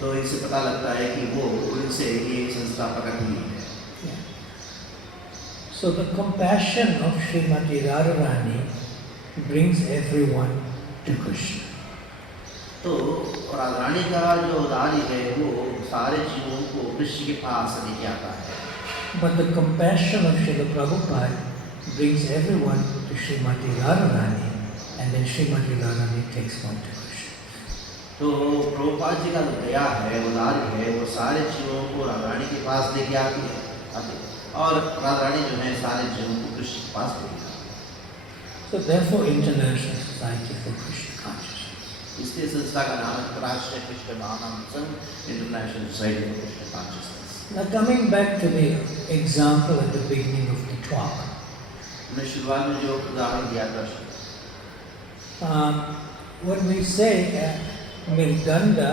तो इससे पता लगता है कि वो उनसे ये संस्था प्रकट हुई है. So the compassion of Srimati Radharani brings everyone to Krishna. तो राधा रानी का जो उदारी है वो सारे जीवों को कृष्ण के पास लेके आता है. But the compassion of Srila Prabhupada brings everyone to Srimati Radharani, and then Srimati Radharani takes one to Krishna. तो प्रभुपाद जी का जो दया है, उदारी है, वो सारे जीवों को राधा रानी के पास लेके आती है और राधा रानी जो है सारे जीवों को कृष्ण के पास लेके आती है. So therefore, International Society for Krishna Consciousness. इसलिए संस्था का नाम अंतर्राष्ट्रीय कृष्ण भावनामृत संघ, international society for Krishna consciousness. Now coming back to the example at the beginning of the talk. मैं शुरुआत में जो उदाहरण दिया था, when we say Mirganda,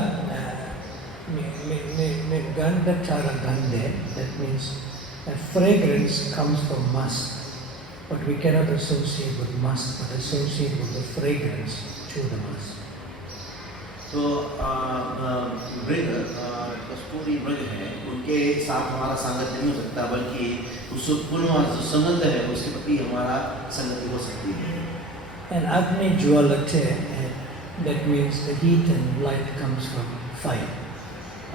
Mirganda Charagande, that means a fragrance comes from musk, but we cannot associate with musk, but associate with the fragrance through the musk. तो मृग कस्तूरी मृग है, उनके साथ हमारा संगति नहीं हो सकता, बल्कि उस पूर्ण जो संबंध है उसके प्रति हमारा संगति हो सकती है. And Agni Jwalate, that means the heat and light comes from fire.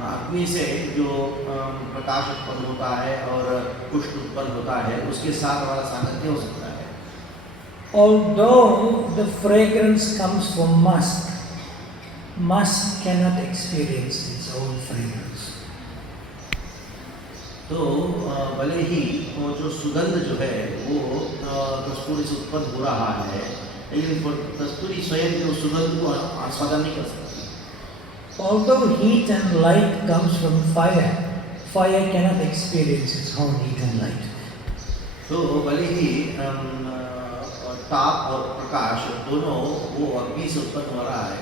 अग्नि से जो प्रकाश उत्पन्न होता है और पुष्प उत्पन्न होता है, उसके साथ हमारा सानिध्य हो सकता है. Although the fragrance comes from musk, musk cannot experience its own fragrance. तो भले ही वो जो सुगंध जो है वो कस्तूरी से उत्पन्न हो रहा है, लेकिन कस्तूरी स्वयं जो सुगंध को आस्वादन नहीं कर सकती. Although heat and light comes from fire, fire cannot experience its own heat and light. तो भले ही ताप और प्रकाश दोनों वो अग्नि से उत्पन्न हो रहा है,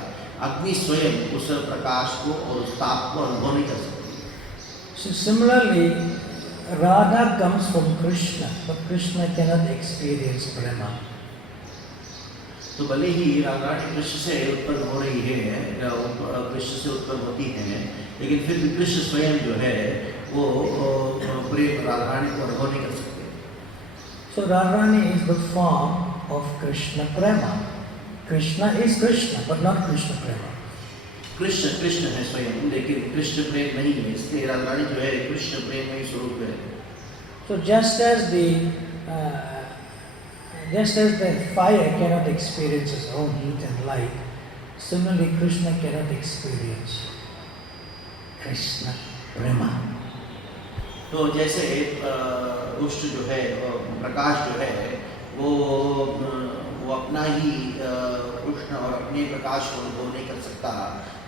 अग्नि स्वयं उस प्रकाश को और उस ताप को अनुभव नहीं कर सकती. So similarly, Radha comes from Krishna, but Krishna cannot experience prema. तो भले ही राधा रानी कृष्ण से उत्पन्न हो रही है, कृष्ण से उत्पन्न होती है, लेकिन फिर भी कृष्ण स्वयं जो है वो प्रेम राधा रानी को अनुभव नहीं कर सकते. So Radharani is the form of Krishna prema. Krishna is Krishna, but not Krishna prema. Krishna Krishna है स्वयं, लेकिन कृष्ण प्रेम नहीं है, इसलिए राधा रानी जो है कृष्ण प्रेम में स्वरूप है. So just as the fire cannot experience its own heat and light, similarly Krishna cannot experience Krishna prema. तो जैसे उष्ण जो है प्रकाश जो है वो अपना ही उष्ण और अपने प्रकाश को अनुभव नहीं कर सकता,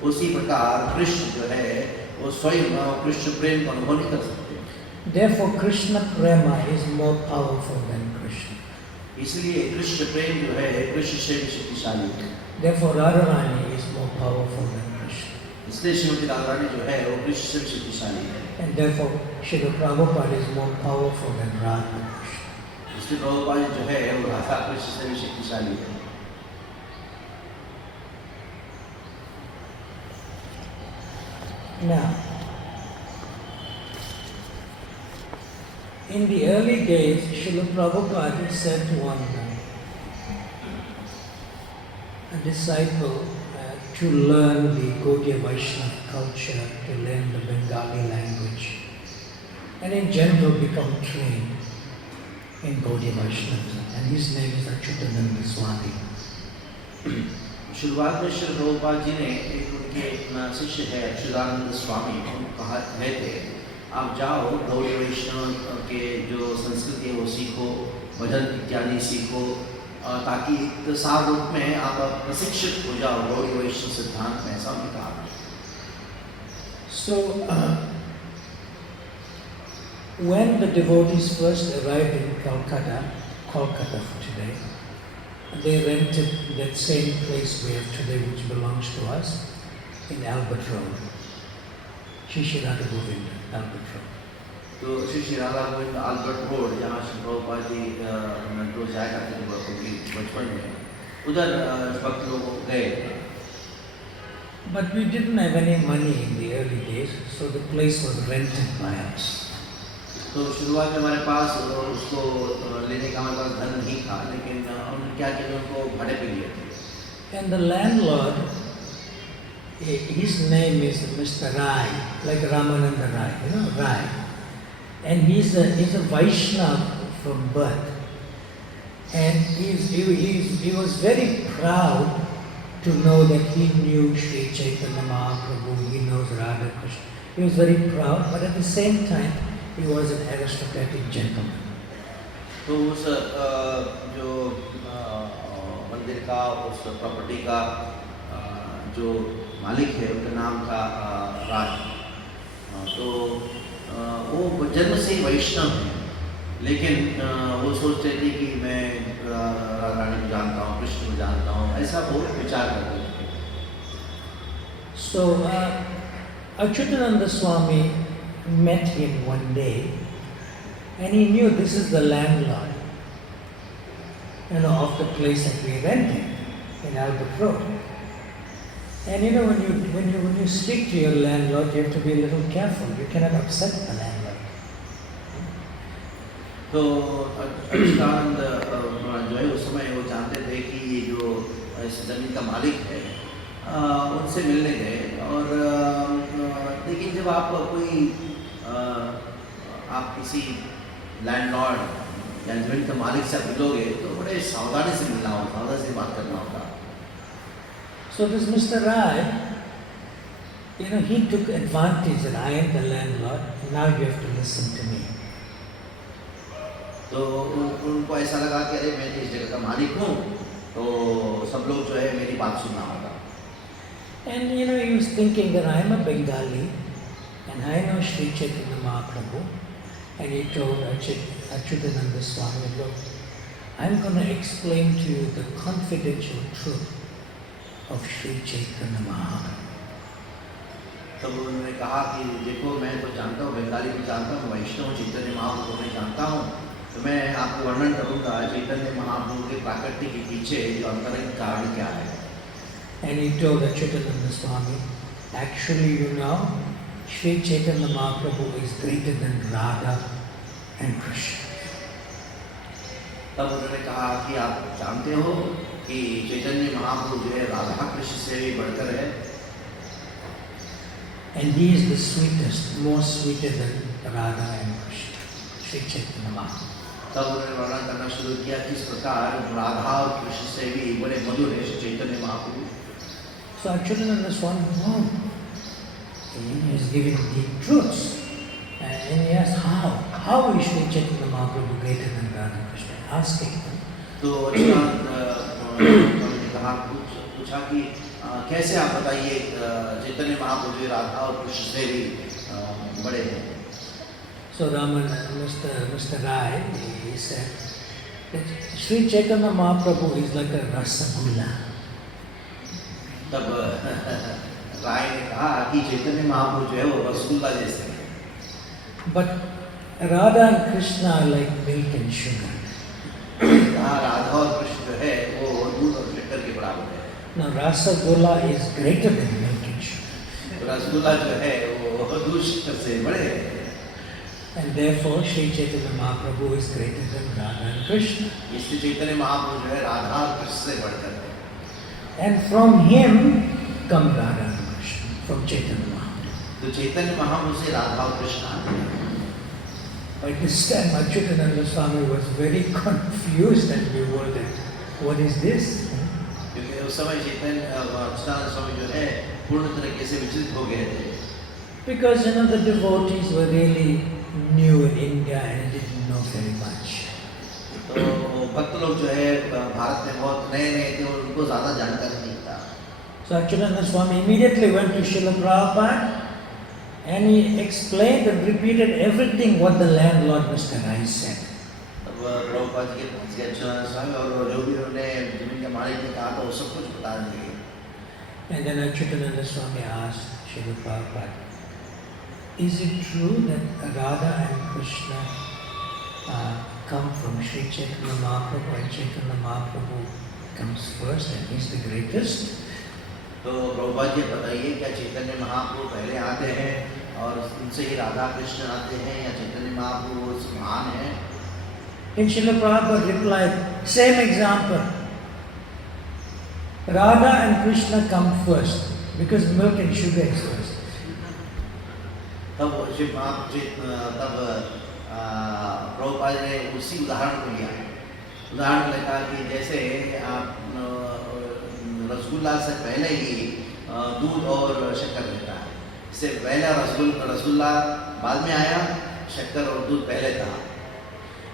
उसी प्रकार कृष्ण जो है वो स्वयं कृष्ण प्रेम को अनुभव नहीं कर सकते. Therefore Krishna prema is more powerful than Krishna. इसलिए कृष्ण प्रेम जो है कृष्ण से भी शक्तिशाली है. Therefore Radharani is more powerful than Krishna. इसलिए श्रीमती राधा रानी जो है वो कृष्ण से भी शक्तिशाली है. And therefore Srila Prabhupada is more powerful than Radha Krishna. इसलिए प्रभुपाद जो है वो राधा कृष्ण से भी शक्तिशाली है. Now, in the early days, Srila Prabhupada said to one man, a disciple to learn the Gaudiya Vaishnava culture, to learn the Bengali language, and in general become trained in Gaudiya Vaishnavism. And his name is Achyutananda Swami. शुरुआत में श्री प्रभुपाद जी ने एक उनके शिष्य है अच्युतानंद स्वामी, उनको कहा थे आप जाओ गौड़ी वैष्णव के जो संस्कृति है वो सीखो, भजन इत्यादि सीखो, ताकि एक सार रूप में आप प्रशिक्षित हो जाओ गौड़ी वैष्णव सिद्धांत में, ऐसा उन्होंने कहा। So when the devotees first arrived in Kolkata today, they rented that same place we have today, which belongs to us, in Albert Road, Shri Shri Radha Govinda, Albert Road. तो श्री श्री राधा गोविंद अल्बर्ट रोड, जहाँ श्री प्रभुपाद जी रोज जाया करते थे बचपन में, उधर भक्त लोग गए। But we didn't have any money in the early days, so the place was rented by us. तो शुरुआत में हमारे पास उसको लेने का हमारे पास धन नहीं था, लेकिन हमने क्या किया, उनको भाड़े पे लिए थे। And the landlord, his name is Mr. Rai, like Ramananda Rai, you know, Rai. And he's a Vaishnava from birth. And he was very proud to know that he knew Sri Chaitanya Mahaprabhu, he knows Radha Krishna. He was very proud, but at the same time, he was an aristocratic gentleman. तो उस जो मंदिर का, उस property का जो मालिक है, उनका नाम था राज। तो वो जन्म से ही वैष्णव है, लेकिन वो सोचते थे कि मैं राधा रानी को जानता हूँ, कृष्ण को जानता हूँ, ऐसा वो विचार करते थे। So Achyutananda Swami met him one day, and he knew this is the landlord, of the place that we rented in Albert Road. And when you speak to your landlord, you have to be a little careful. You cannot upset the landlord. तो अच्युतानंद जो है उस समय वो जानते थे कि ये जो इस जमीन का मालिक है, उनसे मिलने गए। और लेकिन जब आप किसी लैंडलॉर्ड या जमीन के मालिक से मिलोगे तो बड़े सावधानी से मिलना होगा, सावधानी से बात करना होगा। So this Mr. Rai, he took advantage that I am the landlord, and now you have to listen to me. तो उनको ऐसा लगा कि अरे मैं इस जगह का मालिक हूँ, तो सब लोग जो है मेरी बात सुनना होगा। And he was thinking that I am a Bengali, and I know Sri Chaitanya Mahaprabhu, and he told Achyutananda Swami, look, I'm going to explain to you the confidential truth of Sri Chaitanya Mahaprabhu. तब उन्होंने कहा कि देखो, मैं तो जानता हूँ, बंगाली भी जानता हूँ, वैष्णव चैतन्य महाप्रभु को मैं जानता हूँ, तो मैं आपको वर्णन करूँगा चैतन्य महाप्रभु के प्राकृति के पीछे जो अंतरंग कारण क्या है। And he told Achyutananda Swami, actually Sri Chaitanya Mahaprabhu is greater than Radha and Krishna. तब उन्होंने कहा कि आप जानते हो कि चैतन्य महाप्रभु जो है राधा कृष्ण से भी बढ़कर है। And he is the sweetest, more sweeter than Radha and Krishna, Sri Chaitanya Mahaprabhu. तब उन्होंने वर्णन करना शुरू किया कि इस प्रकार राधा और कृष्ण से भी बड़े मधुर है Chaitanya Mahaprabhu. So Achyutananda Swami, he is giving deep truths. And he asked, how is Sri Chaitanya Mahaprabhu greater than Radha Krishna? Asking. तो अच्युतानंद ने कहा, पूछा कि कैसे आप बताइए चैतन्य महाप्रभु राधा और कृष्ण से भी बड़े हैं। So Mr. Rai, he said that Sri Chaitanya Mahaprabhu is like a rasagulla. तब राय ने कहा कि चैतन्य महाप्रभु जो है वो रसगुल्ला जैसे हैं। But Radha and Krishna are like milk and sugar. Radha और कृष्ण जो है वो दूध और शक्कर के बराबर है। Now rasagulla is greater than milk and sugar. Rasgulla जो है वो दूध शक्कर से बड़े हैं। And therefore Sri Chaitanya Mahaprabhu is greater than Radha and Krishna. इसलिए चैतन्य महाप्रभु जो है राधा और कृष्ण से बढ़कर है। And from him come Radha and Krishna, from Chaitanya Mahaprabhu. तो चैतन्य महाप्रभु से राधा और कृष्ण आते हैं। By this time, Achyutananda Swami was very confused and bewildered. What is this? क्योंकि उस समय चैतन्य अच्युतानंद स्वामी जो है पूर्ण तरीके से विचलित हो गए थे। Because the devotees were really new in India and didn't know very much. तो भक्त लोग जो है भारत में बहुत नए नए थे और उनको ज़्यादा जानकारी नहीं था। So Achyutananda Swami immediately went to Srila Prabhupada and he explained and repeated everything what the landlord Mr. Rai said. तब प्रभुपाद जी के पास गए अच्युतानंद स्वामी और जो भी उन्होंने जमीन के मालिक ने कहा था वो सब कुछ बता दिए। And then Achyutananda Swami asked Srila Prabhupada, is it true that Radha and Krishna come from Sri Chaitanya Mahaprabhu and Chaitanya Mahaprabhu comes first and he's the greatest? तो प्रभुपाद जी बताइए क्या चैतन्य महाप्रभु पहले आते हैं और उनसे ही राधा कृष्ण आते हैं या चैतन्य महाप्रभु महान है? And Srila Prabhupada replied, same example. Radha and Krishna come first because milk and sugar is first. तब प्रभुपाद ने उसी उदाहरण को लिया। उदाहरण ने कहा कि जैसे आप रसगुल्ला से पहले ही दूध और शक्कर रहता है, इससे पहला रसगुल्ला बाद में आया, शक्कर और दूध पहले था।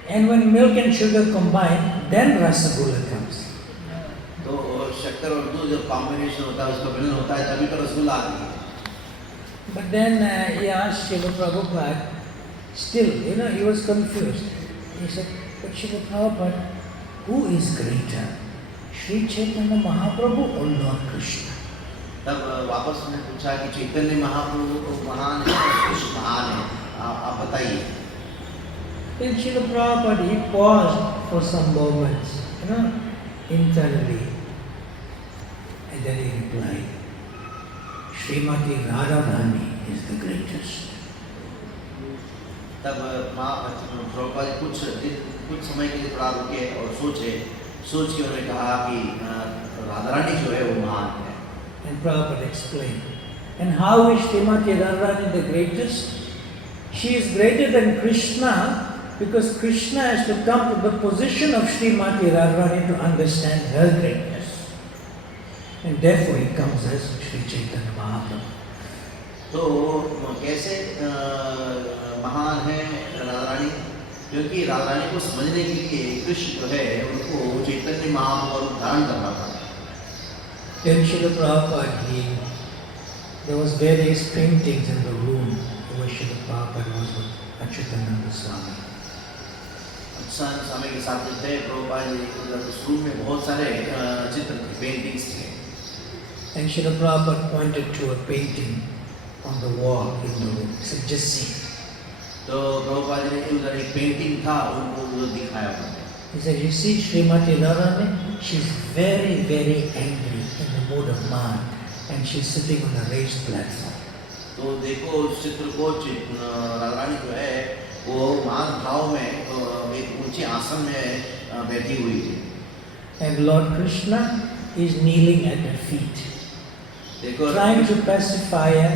And when milk and sugar combine, then rasagulla comes. तो शक्कर और दूध जब कॉम्बिनेशन होता है, उसका मिलन होता है, तभी तो रसगुल्ला आती है। But then he asked Srila Prabhupada, still, he was confused. He said, but Srila Prabhupada, who is greater? Sri Chaitanya Mahaprabhu or Lord Krishna? तब वापस उन्हें पूछा कि चैतन्य महाप्रभु महान है या कृष्ण महान है, आप बताइए। Then Srila Prabhupada, he paused for some moments, internally. And then he replied, Srimati Radharani is the greatest. तब प्रभुपाद कुछ समय के लिए थोड़ा रुके और सोच के उन्होंने कहा कि राधारानी जो है वो महान है। And Prabhupada explained. And how is Srimati Radharani the greatest? She is greater than Krishna because Krishna has to come to the position of Srimati Radharani to understand her greatness. And therefore he comes as Sri Chaitanya Mahaprabhu. तो कैसे महान है राधारानी? क्योंकि राधारानी को समझने के लिए कृष्ण जो है उनको चैतन्य महाप्रभु धारण करना था। Then Srila Prabhupada, there was various paintings in the room where Srila Prabhupada was with Achyutananda Swami. Achyutanand स्वामी के साथ थे प्रभुपाद जी, उस रूम में बहुत सारे चित्र थे, पेंटिंग्स थे। And Srila Prabhupada pointed to a painting on the wall in the room. He said, just see. तो प्रभुपाद जी ने उधर एक पेंटिंग था, उनको दिखाया उन्होंने। He said, you see Srimati Radharani, she's very, very angry in the mood of man and she's sitting on a raised platform. तो देखो उस चित्र को, राधारानी जो है वो मान भाव में एक ऊंचे आसन में बैठी हुई थी। And Lord Krishna is kneeling at her feet, trying to pacify her,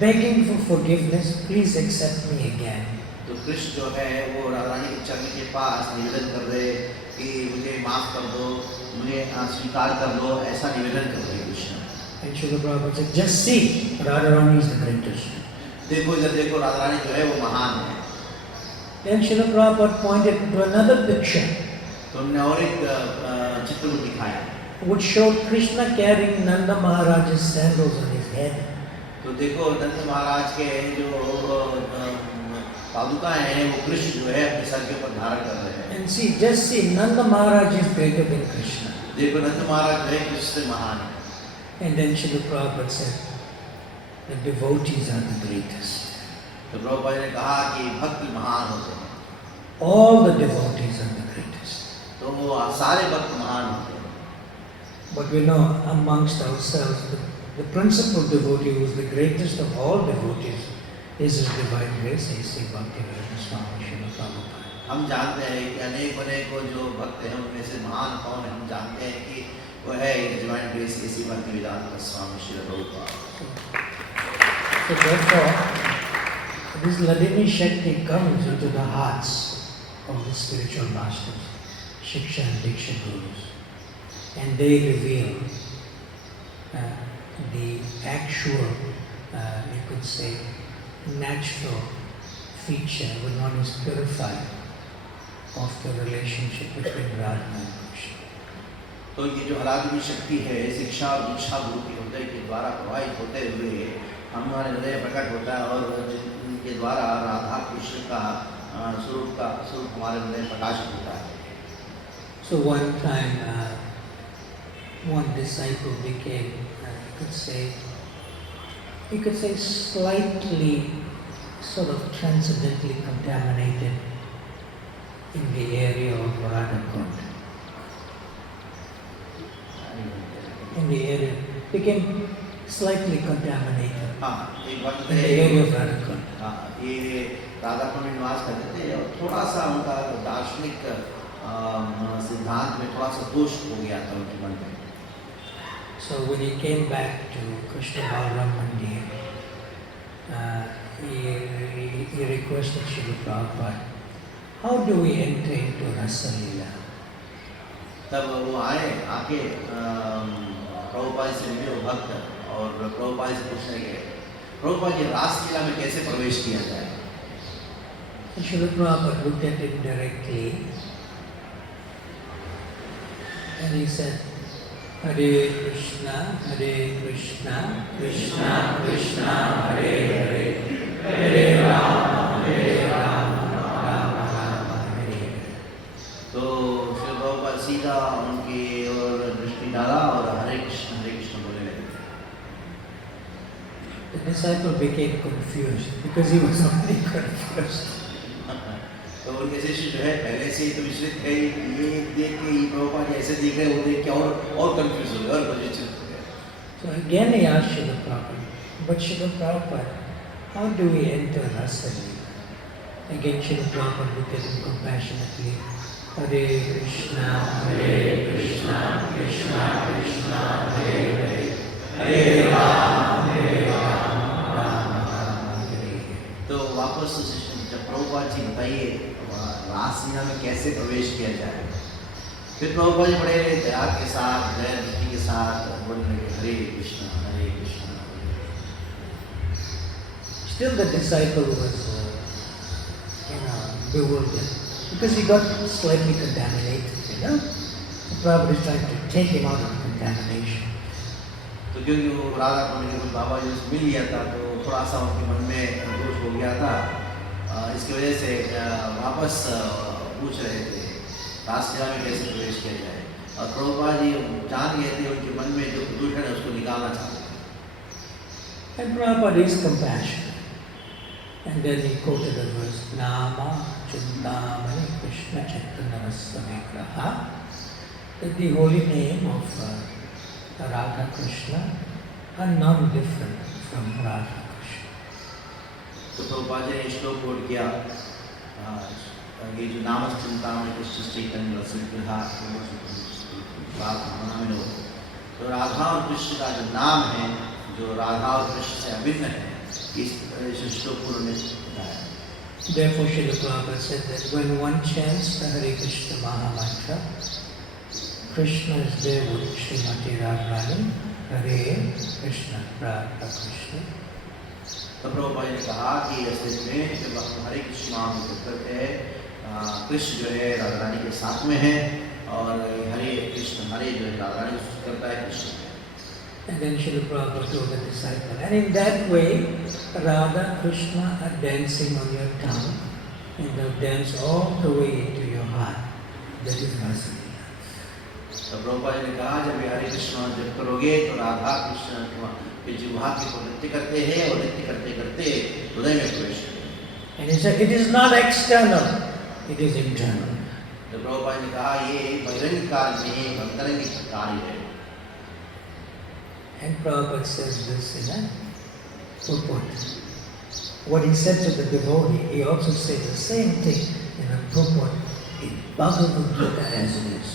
begging for forgiveness, please accept me again. तो कृष्ण जो है वो राधारानी के चरण के पास निवेदन कर रहे कि मुझे माफ कर दो, मुझे स्वीकार कर लो, ऐसा निवेदन कर रहे Krishna. And Srila Prabhupada said, just see, Radharani is the greatest. देखो इधर देखो, राधारानी जो है वो महान है। Then Srila Prabhupada pointed to another picture, तो हमने और एक चित्र को दिखाया, which showed Krishna carrying Nanda Maharaj's sandals on his head. तो देखो नंद महाराज के जो पादुकाएं हैं वो कृष्ण जो है अपने सर के ऊपर धारण कर रहे हैं। And see, just see, Nanda Maharaj is greater than Krishna. देखो नंद महाराज जो है कृष्ण से महान है। And then Srila Prabhupada said, the devotees are the greatest. तो प्रभुपाद ने कहा कि भक्त महान होते हैं। All the devotees are the greatest. तो वो सारे भक्त महान होते हैं। But we know amongst ourselves, the principal devotee who is the greatest of all devotees is His Divine Grace, Sri Bhaktivedanta Swami Srila Prabhupada. हम जानते हैं कि अनेक जो भक्त हैं उनमें से महान कौन है, हम जानते हैं कि वो है divine grace AC Bhaktivedanta Swami Shri Prabhupada. So therefore, this Ladini Shakti comes into the hearts of the spiritual masters, Shiksha and Diksha Gurus, and they reveal the actual, you could say, natural feature when one is purified of the relationship between Radha and Krishna. तो ये जो आराधनी शक्ति है शिक्षा और दीक्षा गुरु के हृदय के द्वारा प्रवाहित होते हुए हमारे हृदय प्रकट होता है और जिनके द्वारा राधा कृष्ण का स्वरूप हमारे हृदय प्रकाशित होता है। So one time, one disciple became, you could say slightly, sort of transcendently contaminated in the area of Radha Kund. In the area, became slightly contaminated in the area of Radha Kund. ये राधा कुंड में निवास करते थे और थोड़ा सा उनका दार्शनिक सिद्धांत में थोड़ा सा दोष हो गया था उनके मन में। So when he came back to Krishna Balaram Mandir, he requested Srila Prabhupada, how do we enter into Rasa Leela? तब वो आके प्रभुपाद से मिले भक्त और प्रभुपाद से पूछने गए प्रभुपाद जी रासलीला में कैसे प्रवेश किया जाए। Srila Prabhupada looked at him directly and he said, Hare Krishna, Krishna Krishna, Hare Hare, Hare Rama, Rama Rama, Hare Hare. तो श्री प्रभुपाद सीधा उनकी ओर दृष्टि डाला और हरे कृष्ण बोलने लगे। The disciple became confused because he was already confused. तो उनके शिष्य जो है पहले से ही तो विचलित थे, ये देख के ही प्रभुपाद ऐसे देख रहे वो देख के और कंफ्यूज हो गए और विचलित हो गए। So again he asked Srila Prabhupada, but Srila Prabhupada, how do we enter Rasa Leela? Again Srila Prabhupada looked at him compassionately. Hare Krishna, Krishna Krishna, Hare Hare, Hare Rama, Rama Rama, Hare Hare. तो वापस जब प्रभुपाद जी बताइए रासलीला में कैसे प्रवेश किया जाए, फिर प्रभुपाद जी बड़े दया के साथ दया दृष्टि के साथ बोलने लगे हरे कृष्णा हरे Krishna. Still the disciple was bewildered because he got slightly contaminated, So Prabhupada is trying to take him out of contamination. तो क्योंकि वो राधा कुंड के बाबा जी से मिल गया था तो थोड़ा सा उनके मन में दोष हो गया था, इसकी वजह से वापस पूछ रहे थे रासलीला में कैसे प्रवेश किया जाए और प्रभुपाद जी जान गए थे उनके मन में जो प्रदूषण है उसको निकालना चाहते थे। And Prabhupada is compassionate. And then he quoted the verse, Nama Chundamani Krishna Chaitanya Rasa Vigraha, that the holy name of Radha Krishna are none different from Radha Krishna. तो प्रभुपाद जी ने श्लोक कोट किया, ये जो नाम चिंतामणि कृष्ण चैतन्य रस विग्रहा, तो राधा और कृष्ण का जो नाम है जो राधा और कृष्ण से अभिन्न है, इस श्लोक को उन्होंने बताया। Therefore, Srila Prabhupada said that when one chants the Hare Krishna Maha Mantra, Krishna is there with Srimati Radharani, Hare Krishna, Radha Krishna. तो प्रभुपाद ने कहा कि इस में जब हम हरे कृष्ण नाम करते हैं, कृष्ण जो है राधा रानी के साथ में है और हरे कृष्ण हरे जो है राधा रानी करता है Krishna. And then Srila Prabhupada told the disciple, and in that way, Radha Krishna are dancing on your tongue, and they'll dance all the way into your heart. That is Rasa Leela. तो प्रभुपाद ने कहा जब हरे कृष्ण जब करोगे तो राधा कृष्ण के जिह्वा को नृत्य करते हैं और नृत्य करते करते हृदय में प्रवेश करते। And he said, it is not external, it is internal. तो प्रभुपाद ने कहा ये बहिरंग कार्य नहीं अंतरंग कार्य है। And Prabhupada says this in a purport. What he said to the devotee, he also said the same thing in a purport in Bhagavad Gita as it is.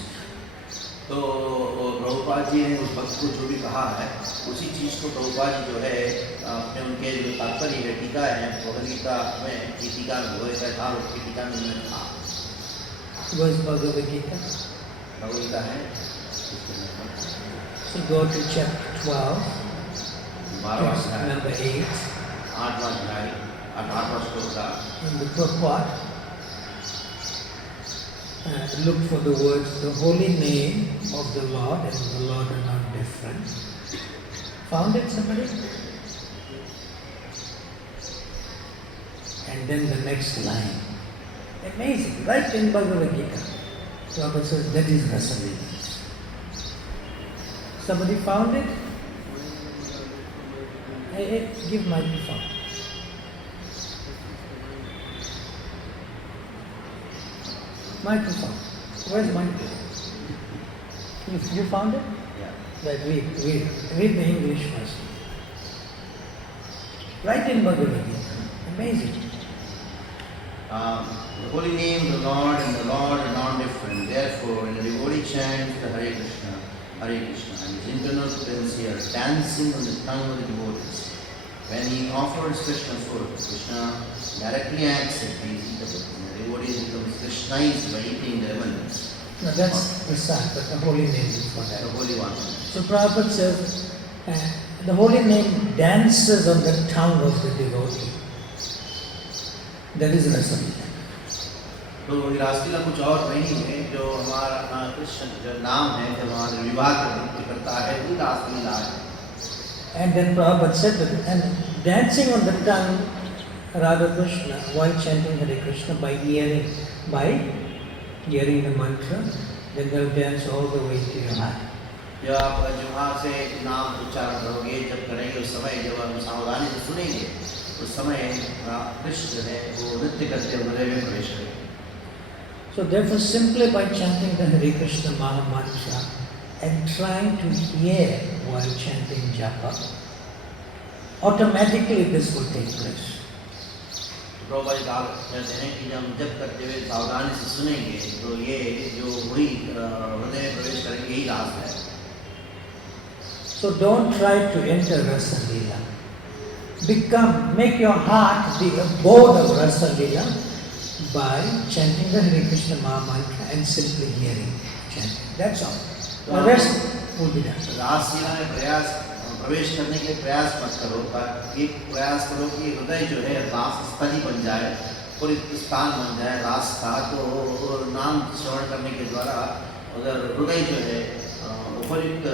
तो प्रभुपाद जी ने उस भक्त को जो भी कहा है उसी चीज़ को प्रभुपाद जी जो है अपने उनके जो तात्पर्य है टीका है भगवद गीता में की टीका में भगवद गीता था उसकी टीका में उन्होंने कहा। Where's Bhagavad Gita? Bhagavad Gita है So go to chapter 12, 12वां text अध्याय number 8, 8वां अध्याय 8वां श्लोक का in the purport. Look for the words, the holy name of the Lord and the Lord are not different. Found it, somebody? And then the next line. Amazing, right in Bhagavad Gita. Prabhupada says that is Rasalila. Somebody found it? Hey, give microphone. Microphone. Where's microphone? You found it? Yeah. Right, read the English first. Right in Bhagavad Gita. Amazing. The holy name of the Lord and the Lord are non-different. Therefore, when the devotee chants the Hare Krishna, and his internal potency are dancing on the tongue of the devotees. When he offers Krishna food, Krishna directly acts it. The devotees become Krishnized by eating the abundance. Now that's prasad, but the holy name is for that. The holy one. So Prabhupada says, the holy name dances on the tongue of the devotee. That is Rasalila. तो रासलीला कुछ और नहीं है जो हमारा कृष्ण जो नाम है जो हमारे विवाह का नृत्य करता है वही रासलीला है। And then Prabhupada said that, and dancing on the tongue Radha Krishna while chanting Hare Krishna by hearing the mantra, then they'll dance all the way to your heart. जब आप जुबान से नाम उच्चारण करोगे जब करेंगे उस समय जब हम सावधानी से सुनेंगे उस समय कृष्ण है वो नृत्य करते हुए हृदय में प्रवेश करेंगे। So therefore, simply by chanting the Hare Krishna Maha Mantra and trying to hear while chanting japa, automatically this will take place. Prabhupada ji कहते हैं कि जब जप करते हुए सावधानी से सुनेंगे तो ये जो वही हृदय में प्रवेश करेंगे यही रास है। So don't try to enter Rasalila. Make your heart the abode of Rasalila by chanting the Hare Krishna Maha Mantra and simply hearing chanting. That's all. The rest will be done. रासलीला में प्रवेश करने के प्रयास मत करो, पर एक प्रयास करो कि हृदय जो है रास स्थली बन जाए और स्थान बन जाए रास का। तो नाम श्रवण करने के द्वारा अगर हृदय जो है उपयुक्त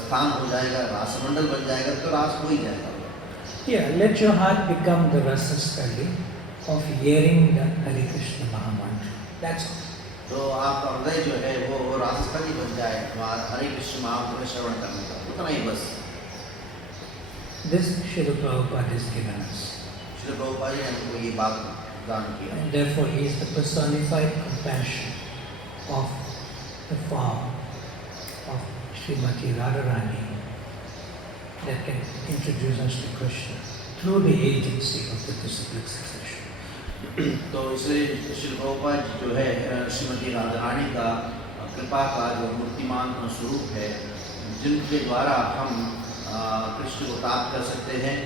स्थान हो जाएगा, रासमंडल बन जाएगा तो रास हो ही जाएगा। Yeah, let your heart become the rasa stali of hearing the Hare Krishna Maha Mantra. That's all. तो आपका हृदय जो है वो रासस्थली बन जाए हरे कृष्ण महामंत्र श्रवण करने का, उतना ही बस। This Srila Prabhupada has given us. Shri Prabhupada ji ने हमको ये बात दान किया। And therefore he is the personified compassion of the form of Srimati Radharani that can introduce us to Krishna through the agency of the disciplic succession. तो इसलिए श्री प्रभुपाद जी जो है श्रीमती राधारानी का कृपा का जो मूर्तिमान स्वरूप है जिनके द्वारा हम कृष्ण को प्राप्त कर सकते हैं,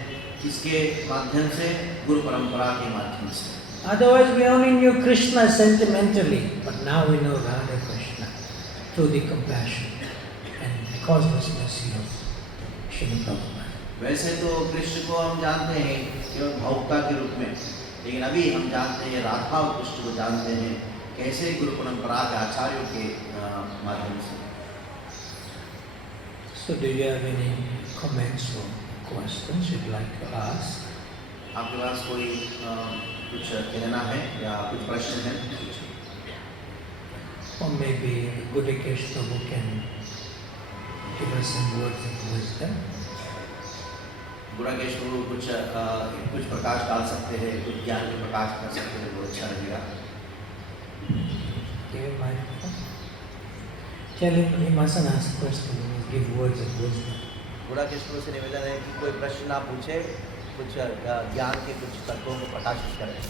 इसके माध्यम से गुरु परंपरा के माध्यम से। Otherwise we only knew Krishna sentimentally, but now we know Radha Krishna through the compassion and causeless mercy of Srila Prabhupada. वैसे तो कृष्ण को हम जानते हैं केवल भावुकता के रूप में, लेकिन अभी हम जानते हैं राधा और कृष्ण को जानते हैं कैसे गुरु परंपरा के आचार्यों के माध्यम से। So do you have any comments or questions you'd like to ask? आपके पास कोई कुछ कहना है या कुछ प्रश्न है? Or maybe Gudakesh Prabhu can give us some words of wisdom. Gudakesh प्रभु कुछ प्रकाश डाल सकते हैं, कुछ ज्ञान में प्रकाश कर सकते हैं, वो अच्छा लगेगा। Give him microphone. Tell him he mustn't ask questions, he must give words of wisdom. Gudakesh प्रभु से निवेदन है कि कोई प्रश्न ना पूछे, कुछ ज्ञान के कुछ तत्वों को प्रकाशित करें।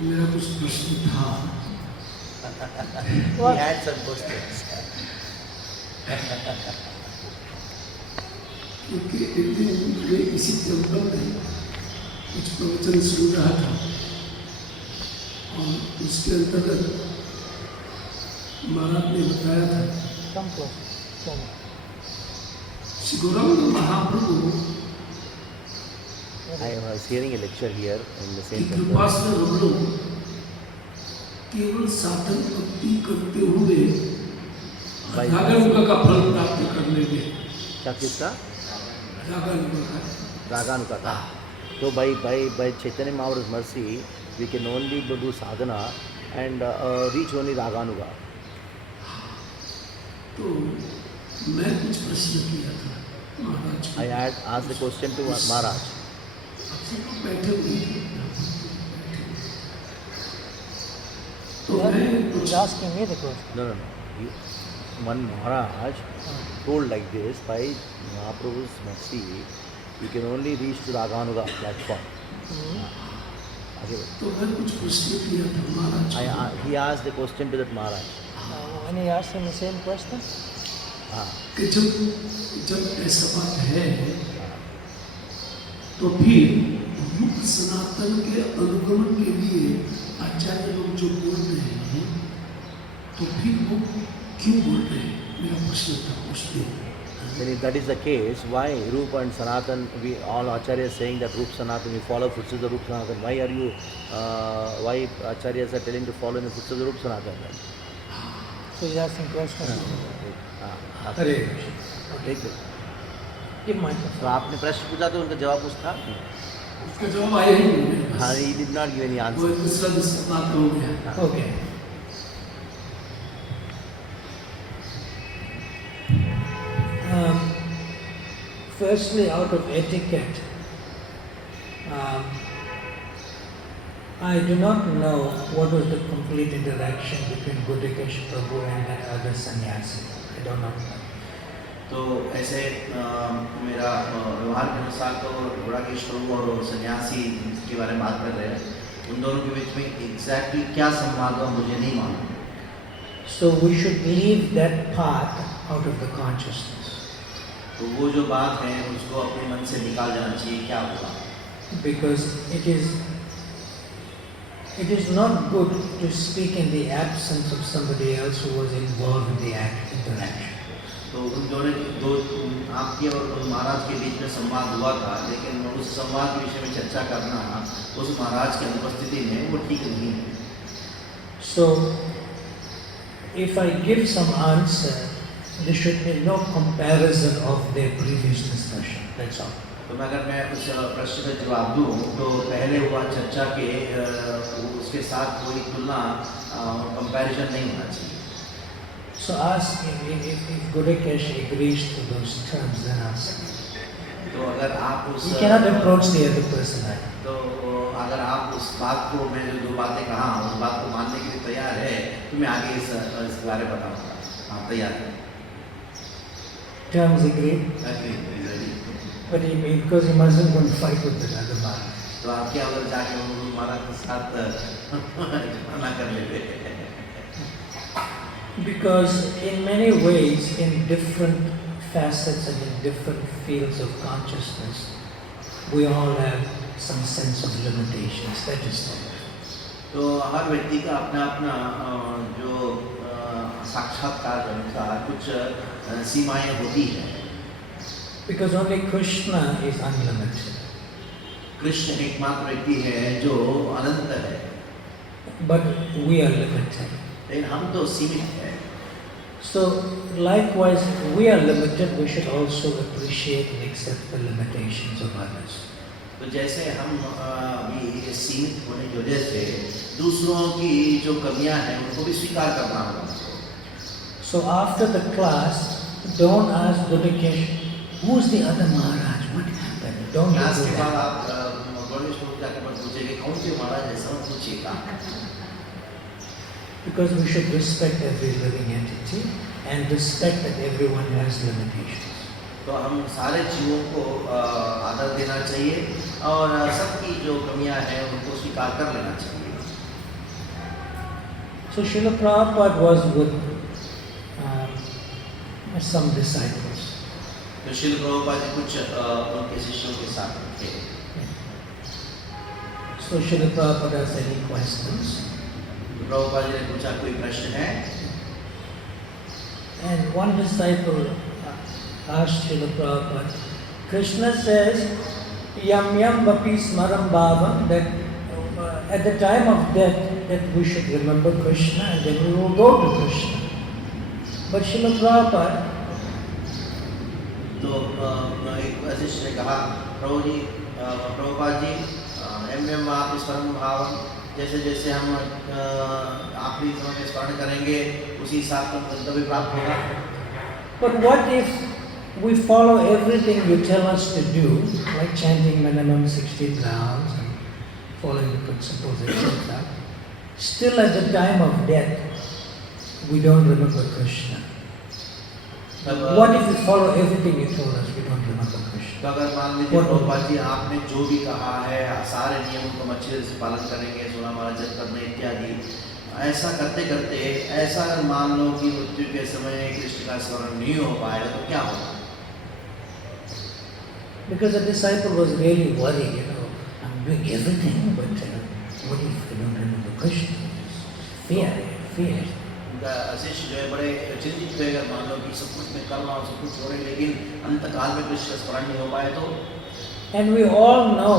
मेरा कुछ प्रश्न था। He had some questions. क्योंकि एक दिन मैं इसी टेम्पल में कुछ प्रवचन सुन रहा था और उसके अंतर्गत महाराज ने बताया था Come close. Come. Shri Gaurang Mahaprabhu I was hearing a lecture here in the की same कृपा temple. से हम लोग केवल साधन भक्ति करते हुए रागानुगा का फल प्राप्त कर लेंगे। क्या किसका? रागानुगा का Raganuga था. So by Chaitanya Mahaprabhu's mercy, we can only do sadhana and reach only Raganuga. तो मैं कुछ प्रश्न किया था महाराज को। I had asked the question to Maharaj. सब बैठे हुए थे। तो Yeah, मैं कुछ he's asking me the question. No. One Maharaj told like this, by Mahaprabhu's mercy, you can only reach to Raganuga platform. Okay. तो मैं कुछ प्रश्न किया था महाराज को He asked the question to that Maharaj. When he asked him the same question, कि जब ऐसा बात है तो फिर रूप सनातन के अनुगमन के लिए आचार्य लोग जो बोल रहे हैं तो फिर वो क्यों बोल रहे हैं, मेरा प्रश्न था उस दिन। Then if that is the case, why Rupa and Sanatan, we all acharyas saying that Rupa Sanatan, we follow footsteps of Rupa Sanatan. Why are you, why acharyas are telling to follow in the footsteps of Rupa Sanatan? so he's asking question. Hare ठीक है. Give microphone. तो आपने प्रश्न पूछा तो उनका जवाब कुछ था? उसका जवाब आया ही नहीं मेरे पास। हाँ, he did not give any वो answer. दूसरा बात हो गया। Okay. Firstly, out of etiquette, I do not know what was the complete interaction between Gudikesh Prabhu and that other sannyasi. I don't know. तो ऐसे मेरा व्यवहार के अनुसार तो गुड़ाकेश प्रभु और सन्यासी जिसके बारे में बात कर रहे हैं उन दोनों के बीच में एग्जैक्टली क्या संवाद हुआ मुझे नहीं मालूम। So we should leave that part out of the consciousness. तो वो जो बात है उसको अपने मन से निकाल जाना चाहिए क्या हुआ। Because it is not good to speak in the absence of somebody else who was involved in the interaction. तो उन दोनों दो आपके और महाराज के बीच में संवाद हुआ था, लेकिन उस संवाद के विषय में चर्चा करना उस महाराज की अनुपस्थिति में वो ठीक नहीं है। So, if I give some answer, there should be no comparison of their previous discussion. That's all. तो अगर मैं उस प्रश्न का जवाब दूं तो पहले हुआ चर्चा के उसके साथ कोई तुलना कंपैरिजन नहीं होना चाहिए। So ask if Gurikesh agrees to those terms, then ask. तो अगर आप उस You cannot approach the other person like that. तो अगर आप उस बात को मैं जो दो बातें कहा उस बात को मानने के लिए तैयार है तो मैं आगे इस बारे में बताऊंगा। आप तैयार हैं? Terms agreed, but because he mustn't go and fight with the other man. तो आप क्या अगर जाके उन महाराज के साथ झगड़ा कर लेते हैं? Because in many ways, in different facets and in different fields of consciousness, we all have some sense of limitations. That is there. तो हर व्यक्ति का अपना अपना जो साक्षात्कार के अनुसार कुछ सीमाएं होती हैं। Because only Krishna is unlimited. Krishna एकमात्र व्यक्ति है जो अनंत है, But we are limited. लेकिन हम तो सीमित हैं। So, likewise, we are limited, we should also appreciate and accept the limitations of others. तो जैसे हम भी सीमित होने की वजह से दूसरों की जो कमियां हैं उनको भी स्वीकार करना होगा। So, after the class, don't ask Gurikesh, who's the other Maharaj? What happened? Don't class do के बाद that. आप गणेश प्रभु जाकर मत पूछेंगे कौन से महाराज है, सब पूछिएगा। Because we should respect every living entity and respect that everyone has limitations. तो हम सारे जीवों को आदर देना चाहिए और सबकी जो कमियां हैं उनको स्वीकार कर लेना चाहिए। So Srila Prabhupada was with some disciples. तो श्रील प्रभुपाद जी कुछ उनके शिष्यों के साथ थे। So Srila Prabhupada asked any questions. Prabhupada ji ने पूछा कोई प्रश्न है? And one disciple asked Srila Prabhupada, Krishna says, Yam Yam Vapi Smaram Bhavam, that at the time of death, that we should remember Krishna and then we will go to Krishna. But Srila Prabhupada, तो एक वशिष्ठ ने कहा, Prabhupada ji, M आप स्मरण भाव, जैसे जैसे हम आखिरी समय में स्मरण करेंगे उसी हिसाब से गंतव्य प्राप्त होगा। but what if we follow everything you tell us to do, like chanting minimum 60 rounds and following the principles, etc. Still at the time of death, we don't remember Krishna. What if we follow everything you told us, we don't remember Krishna? तो अगर मान लीजिए प्रभुपाद जी आपने जो भी कहा है सारे नियमों को हम अच्छे से पालन करेंगे, 16 माला जप करने इत्यादि, ऐसा करते करते ऐसा अगर मान लो कि मृत्यु के समय कृष्ण का स्मरण नहीं हो पाएगा तो क्या होगा? Because the disciple was really worried, I'm doing everything, but what if I don't remember Krishna? Fear. शिष्य जो है बड़े चिंतित थे, अगर मान लो कि सब कुछ मैं कर रहा हूँ, सब कुछ हो रहा है, लेकिन अंतकाल में कृष्ण का स्मरण नहीं हो पाए तो? And we all know,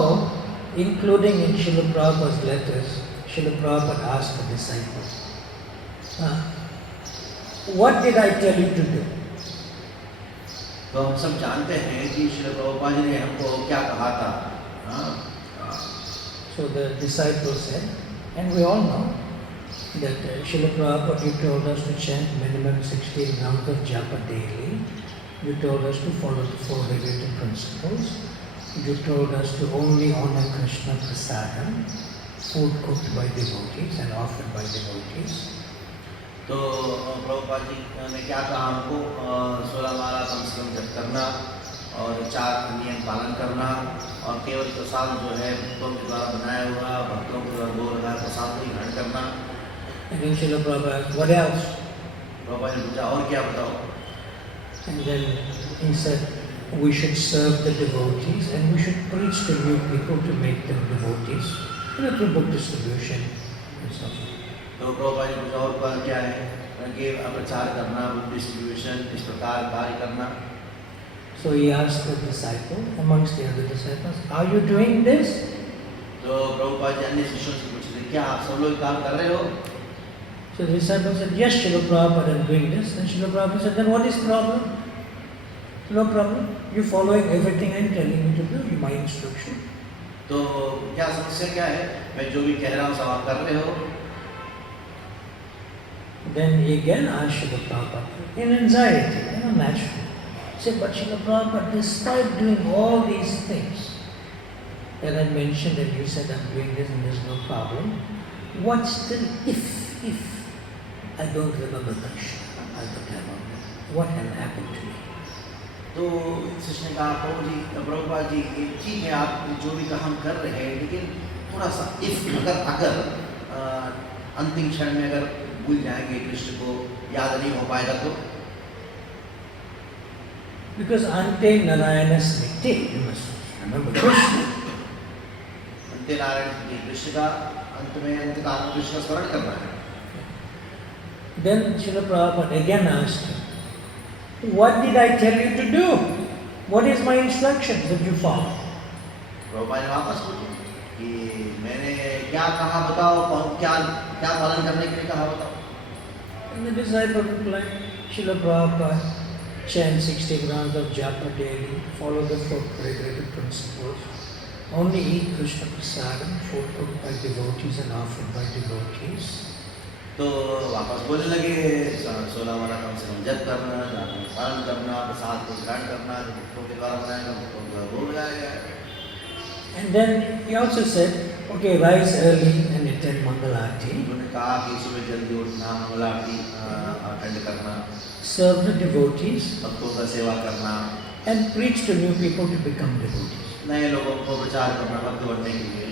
including in Srila Prabhupada's letters, Srila Prabhupada asked the disciples, what did I tell you to do? तो हम सब जानते हैं कि श्रील प्रभुपाद जी ने हमको क्या कहा था। So the disciples said, and we all know that Srila Prabhupada, you told us to chant minimum 16 rounds of japa daily. You told us to follow the 4 regulative principles. You told us to only honor Krishna prasadam, food cooked by devotees and offered by devotees. तो प्रभुपाद जी ने क्या कहा हमको, 16 माला कम से कम जप करना और 4 नियम पालन करना और केवल प्रसाद जो है भक्तों के द्वारा बनाया हुआ, भक्तों के द्वारा भोग लगाया प्रसाद को ही ग्रहण करना। And then Srila Prabhupada asked, what else? Prabhupada ji ने पूछा और क्या बताओ? And then he said, we should serve the devotees and we should preach to new people to make them devotees. Through book distribution and so on. तो प्रभुपाद जी ने पूछा और पर क्या है? कि प्रचार करना, बुक डिस्ट्रीब्यूशन, इस प्रकार कार्य करना। So he asked the disciple, amongst the other disciples, are you doing this? तो प्रभुपाद जी अन्य शिष्यों से पूछ रहे, क्या आप सब लोग काम कर रहे हो? So the disciple said, yes, Srila Prabhupada, I'm doing this. Then Srila Prabhupada said, then what is the problem? No problem. You're following everything I'm telling you to do, my instruction. तो क्या समस्या क्या है? मैं जो भी कह रहा हूँ सब आप कर रहे हो? Then he again asked Srila Prabhupada, in anxiety, natural. He said, but Srila Prabhupada, despite doing all these things that I mentioned and you said I'm doing this and there's no problem, what still, if I don't remember Krishna at the time of death, what can happen to me? तो शिष्य ने कहा, प्रभुपाद जी ठीक है आप जो भी काम कर रहे हैं, लेकिन थोड़ा सा अगर अंतिम क्षण में अगर भूल जाएंगे कृष्ण को, याद नहीं हो पाएगा तो? Because ante narayana smriti, you must remember Krishna. अंत्य Narayan स्मृति, कृष्ण का अंत में अंतकाल में कृष्ण का स्मरण करना है। Then Srila Prabhupada again asked him, what did I tell you to do? What is my instructions that you follow? Prabhupada ने वापस पूछा कि मैंने क्या कहा बताओ, क्या पालन करने के लिए कहा बताओ? And the disciple replied, Srila Prabhupada, chant 60 rounds of japa daily, follow the 4 regulative principles, only eat Krishna prasadam, food cooked by devotees and offered by devotees. तो वापस बोलने लगे, 16 माला कम से कम जप करना, पालन करना, प्रसाद को ग्रहण करना, जो भक्तों के द्वारा बनाया गया, भक्तों के द्वारा भोग लगाया गया। And then he also said, okay, rise early and attend Mangal Aarti, उन्होंने कहा कि सुबह जल्दी उठना, मंगल आरती अटेंड करना, serve the devotees, भक्तों का सेवा करना, and preach to new people to become devotees. नए लोगों को प्रचार करना भक्त बनने के लिए।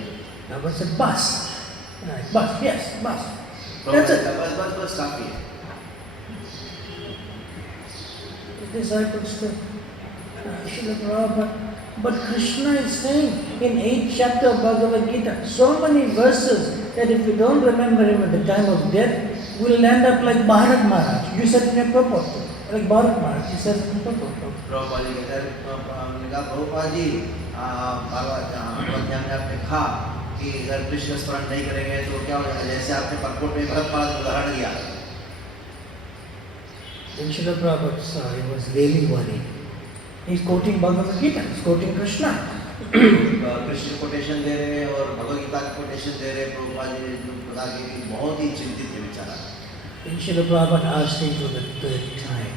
Now I said, bus. Right, bus, yes, bus. That's it. बस काफी है. The disciples said, Srila Prabhupada, but Krishna is saying in 8th chapter of Bhagavad Gita, so many verses that if we don't remember him at the time of death, we'll end up like Bharat Maharaj. You said in your purport, like Bharat Maharaj, he says in purport. Prabhupada ji कहते हैं, हमने कहा प्रभुपाद जी अध्याय में आपने कहा कि अगर कृष्ण स्मरण नहीं करेंगे तो क्या हो जाएगा, जैसे आपने परकोट में भरत महाराज को उदाहरण दिया. Then Srila Prabhupada saw he was really worried. He's quoting Bhagavad Gita, he's quoting Krishna. Krishna quotation दे रहे हैं और भगवद गीता की कोटेशन दे रहे हैं. प्रभुपाद जी जो बता के बहुत ही चिंतित थे बेचारा. Then Srila Prabhupada asked him for the third time,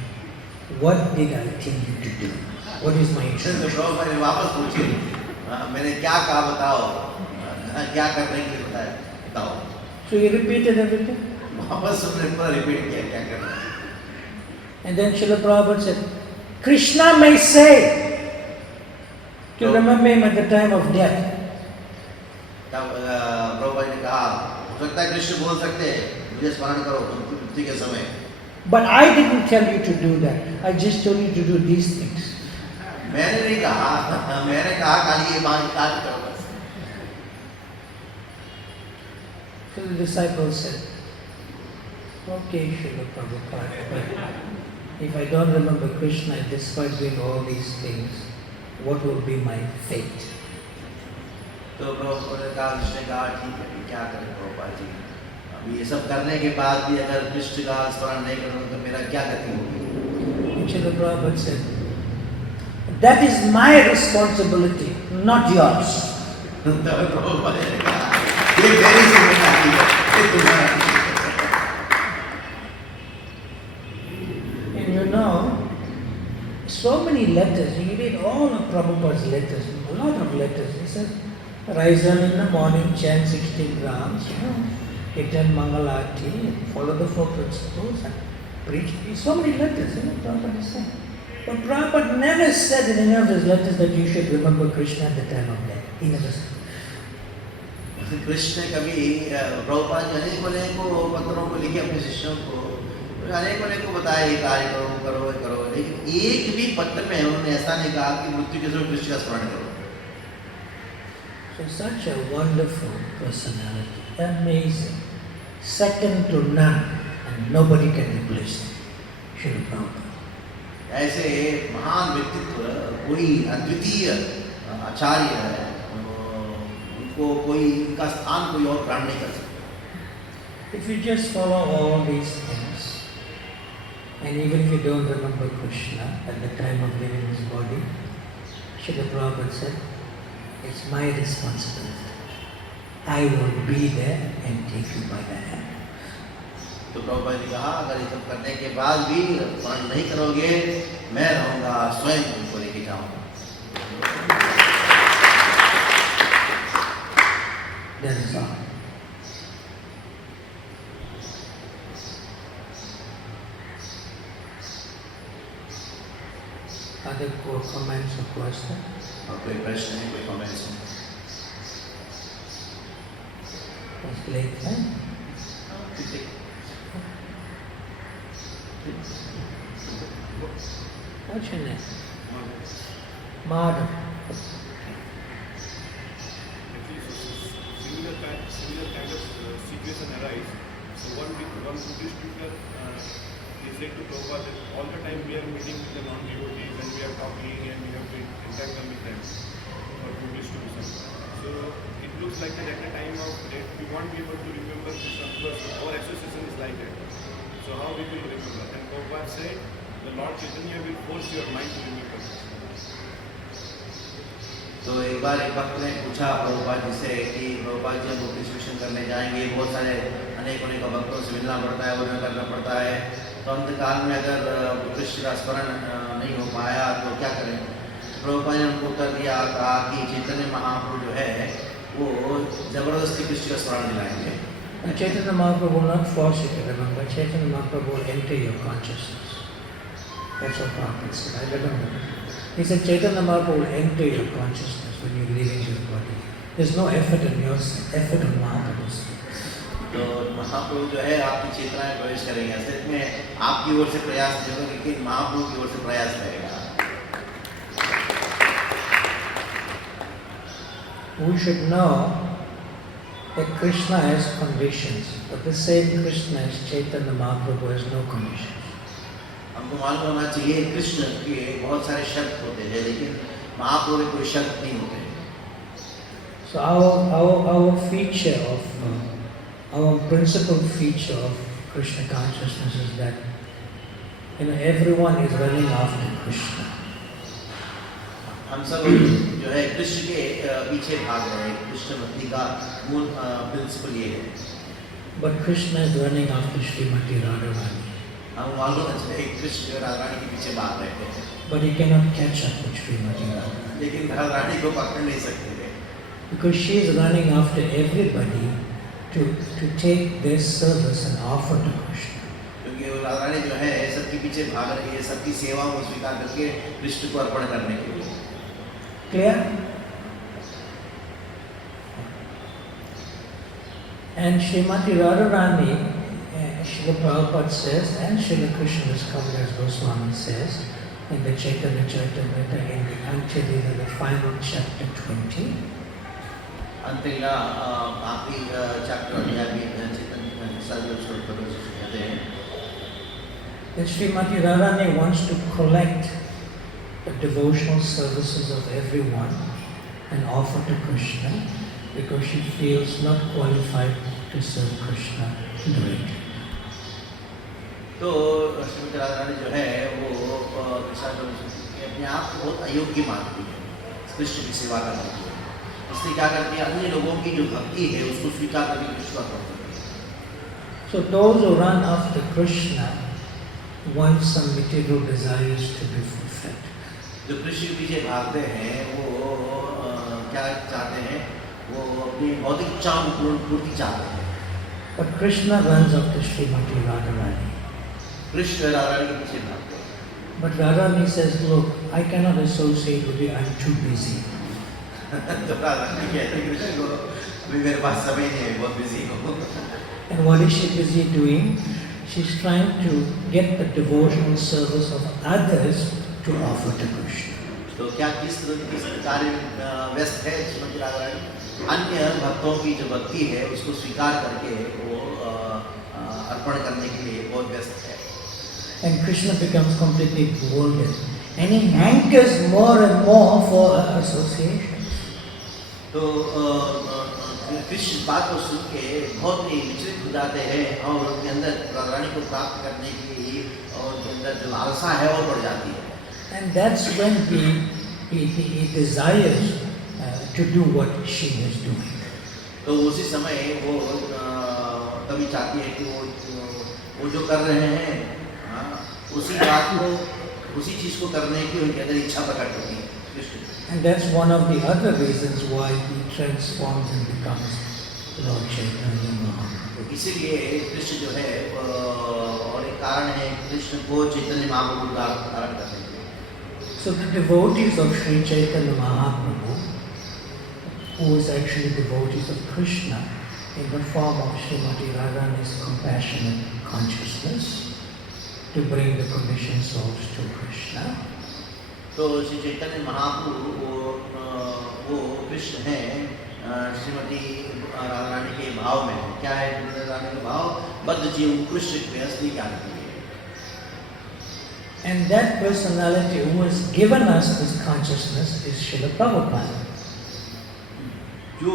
what did I tell you to do? What is my तो instruction? प्रभुपाद ने वापस पूछे, मैंने क्या कहा बताओ, क्या करने के लिए बताओ. So he repeated everything. वापस उन्होंने पूरा रिपीट किया क्या करना है. And then Srila Prabhupada said, Krishna may say to remember him at the time of death. तब प्रभुपाद ने कहा, हो सकता है कृष्ण बोल सकते हैं, मुझे स्मरण करो मृत्यु के समय. But I didn't tell you to do that. I just told you to do these things. मैंने नहीं कहा, मैंने कहा खाली ये बात कार्य करो बस. So the disciples said, okay, Srila Prabhupada, but if I don't remember Krishna despite doing all these things, what will be my fate? तो प्रभुपाद ने कहा, कृष्ण ने कहा ठीक है क्या करें प्रभुपाद जी, अब ये सब करने के बाद भी अगर कृष्ण का स्मरण नहीं करूँगा तो मेरा क्या गति होगी. And Srila Prabhupada said, that is my responsibility, not yours. तो प्रभुपाद ने कहा, ये मेरी जिम्मेदारी है, ये तुम्हारा नहीं है. And you know, so many letters, you read all of Prabhupada's letters, a lot of letters. He says, rise early in the morning, chant 16 grams, attend Mangalarti, follow the 4 principles, and preach. So many letters, Prabhupada is saying. But Prabhupada never said in any of his letters that you should remember Krishna at the time of death. He never said. Krishna ने कभी प्रभुपाद जी अनेकों पत्रों को लिखे अपने शिष्यों को, अनेकों बताया ये कार्य करो करो करो, लेकिन एक भी पत्र में उन्होंने ऐसा नहीं कहा कि मृत्यु के समय कृष्ण का स्मरण करो. So such a wonderful personality, amazing, second to none, and nobody can replace him. Srila Prabhupada. ऐसे महान व्यक्तित्व, कोई अद्वितीय आचार्य है, उनको कोई उनका स्थान कोई और ग्रहण नहीं कर सकता. If you just follow all these things, and even if you don't remember Krishna at the time of leaving his body, Srila Prabhupada said, it's my responsibility. I will be there and take you by the hand. तो प्रभुपाद ने कहा, अगर ये सब करने के बाद भी स्मरण नहीं करोगे, मैं रहूंगा, स्वयं उनको लेके जाऊंगा. That is all. Other comments or questions? और कोई प्रश्न है, कोई कमेंट्स है? Was late, huh? What's your name? Madhav. Similar kind of situation arise. So one Buddhist speaker he said to Prabhupada that all the time we are meeting with the non-devotees and we are talking and we have to interact with them for Buddhist tourism. So it looks like that at the time of death we won't be able to remember Krishna because our association is like that. So how we will remember? And Prabhupada said the Lord Chaitanya will force your mind to remember Krishna. तो एक बार एक भक्त ने पूछा प्रभुपाद जी से कि प्रभुपाद जी हम Buddhist mission करने जाएंगे, बहुत सारे अनेकों भक्तों से मिलना पड़ता है, वर्णन करना पड़ता है, तो अंतकाल में अगर कृष्ण का स्मरण नहीं हो पाया तो क्या करें. प्रभुपाद ने उनको उत्तर दिया, कहा कि चैतन्य महाप्रभु जो है वो जबरदस्ती कृष्ण का स्मरण दिलाएंगे. And Chaitanya Mahaprabhu will not force you to remember. Chaitanya Mahaprabhu will enter your consciousness. That's what Prabhupada said. I remember. He said Chaitanya Mahaprabhu will enter your consciousness when you're leaving your body. There's no effort on your side, effort on Mahaprabhu's side. तो महाप्रभु जो है आपकी चेतना में प्रवेश करेंगे। असलियत में आपकी ओर से प्रयास नहीं होगा, लेकिन महाप्रभु की ओर से प्रयास रहेगा। We should know that Krishna has conditions, but the same Krishna as Chaitanya Mahaprabhu has no conditions. हमको मालूम होना चाहिए कृष्ण के बहुत सारे शब्द होते हैं, लेकिन महाप्रभु के कोई शब्द नहीं होते। So our feature of our principal feature of Krishna consciousness is that everyone is running after Krishna. हम सब जो है कृष्ण के पीछे भाग रहे हैं। कृष्ण भक्ति का मूल प्रिंसिपल ये है। But Krishna is running after Srimati Radharani. हम मालूम है कृष्ण राधारानी के पीछे भाग रहे हैं, But he cannot catch up with Srimati Radharani. लेकिन राधारानी को पकड़ नहीं सकते थे, Because she is running after everybody to take their service and offer to Krishna. क्योंकि वो राधारानी जो है सबके पीछे भाग रही है, सबकी सेवा को स्वीकार करके कृष्ण को अर्पण करने के लिए। Clear? And Srimati Radharani, Srila Prabhupada says, and Srila Krishnadas Kaviraj Goswami says, in the Chaitanya Charitamrita, in the Antya-lila, the final chapter 20, अंतिला आखिरी चैप्टर अध्याय में चेतन सर्वोच्च कहते हैं that Srimati Radharani wants to collect the devotional services of everyone and offer to Krishna because she feels not qualified to serve Krishna directly. तो श्रीमती राधारानी जो है वो कृष्ण अपने आप को बहुत अयोग्य मानती है कृष्ण की सेवा करने के लिए, इसलिए क्या करती है अन्य लोगों की जो भक्ति है उसको स्वीकार करके कृष्ण को अर्पण करती है। So those who run after Krishna want some material desires to be fulfilled. जो कृष्ण के पीछे भागते हैं वो क्या चाहते हैं, वो अपनी भौतिक इच्छाओं की पूर्ति चाहते हैं। But Krishna runs after Srimati Radharani. Krishna Radharani के पीछे भागते हैं। But Radharani says, look, I cannot associate with you, I'm too busy. तो राधारानी कहते हैं कृष्ण को अभी मेरे पास समय नहीं है, बहुत बिजी हूँ। And what is she busy doing? She's trying to get the devotional service of others to offer to Krishna. तो क्या किस कार्य में व्यस्त है श्रीमती राधारानी? अन्य भक्तों की जो भक्ति है उसको स्वीकार करके वो अर्पण करने के लिए बहुत व्यस्त है। And Krishna becomes completely bewildered. And he hankers more and more for her association. तो कृष्ण बात को सुन के बहुत ही विचलित हो जाते हैं और उनके अंदर राधारानी को प्राप्त करने की और उनके अंदर जो लालसा है वो बढ़ जाती है। And that's when he desires to do what she is doing. तो उसी समय वो कभी चाहती है कि वो जो कर रहे हैं उसी बात को उसी चीज को करने की उनके अंदर इच्छा प्रकट होती है Krishna. And that's one of the other reasons why he transforms and becomes Lord Chaitanya Mahaprabhu. इसीलिए कृष्ण जो है और एक कारण है कृष्ण को चैतन्य महाप्रभु का धारण करने के लिए। So the devotees of Sri Chaitanya Mahaprabhu, who is actually devotees of Krishna in the form of Srimati Radharani's compassionate consciousness to bring the conditioned souls to Krishna. तो श्री चैतन्य महाप्रभु वो कृष्ण हैं श्रीमती राधारानी के भाव में। क्या है श्रीमती राधारानी का भाव? बद्ध जीव कृष्ण के असली ज्ञान के लिए। And that personality who has given us this consciousness is Srila Prabhupada. जो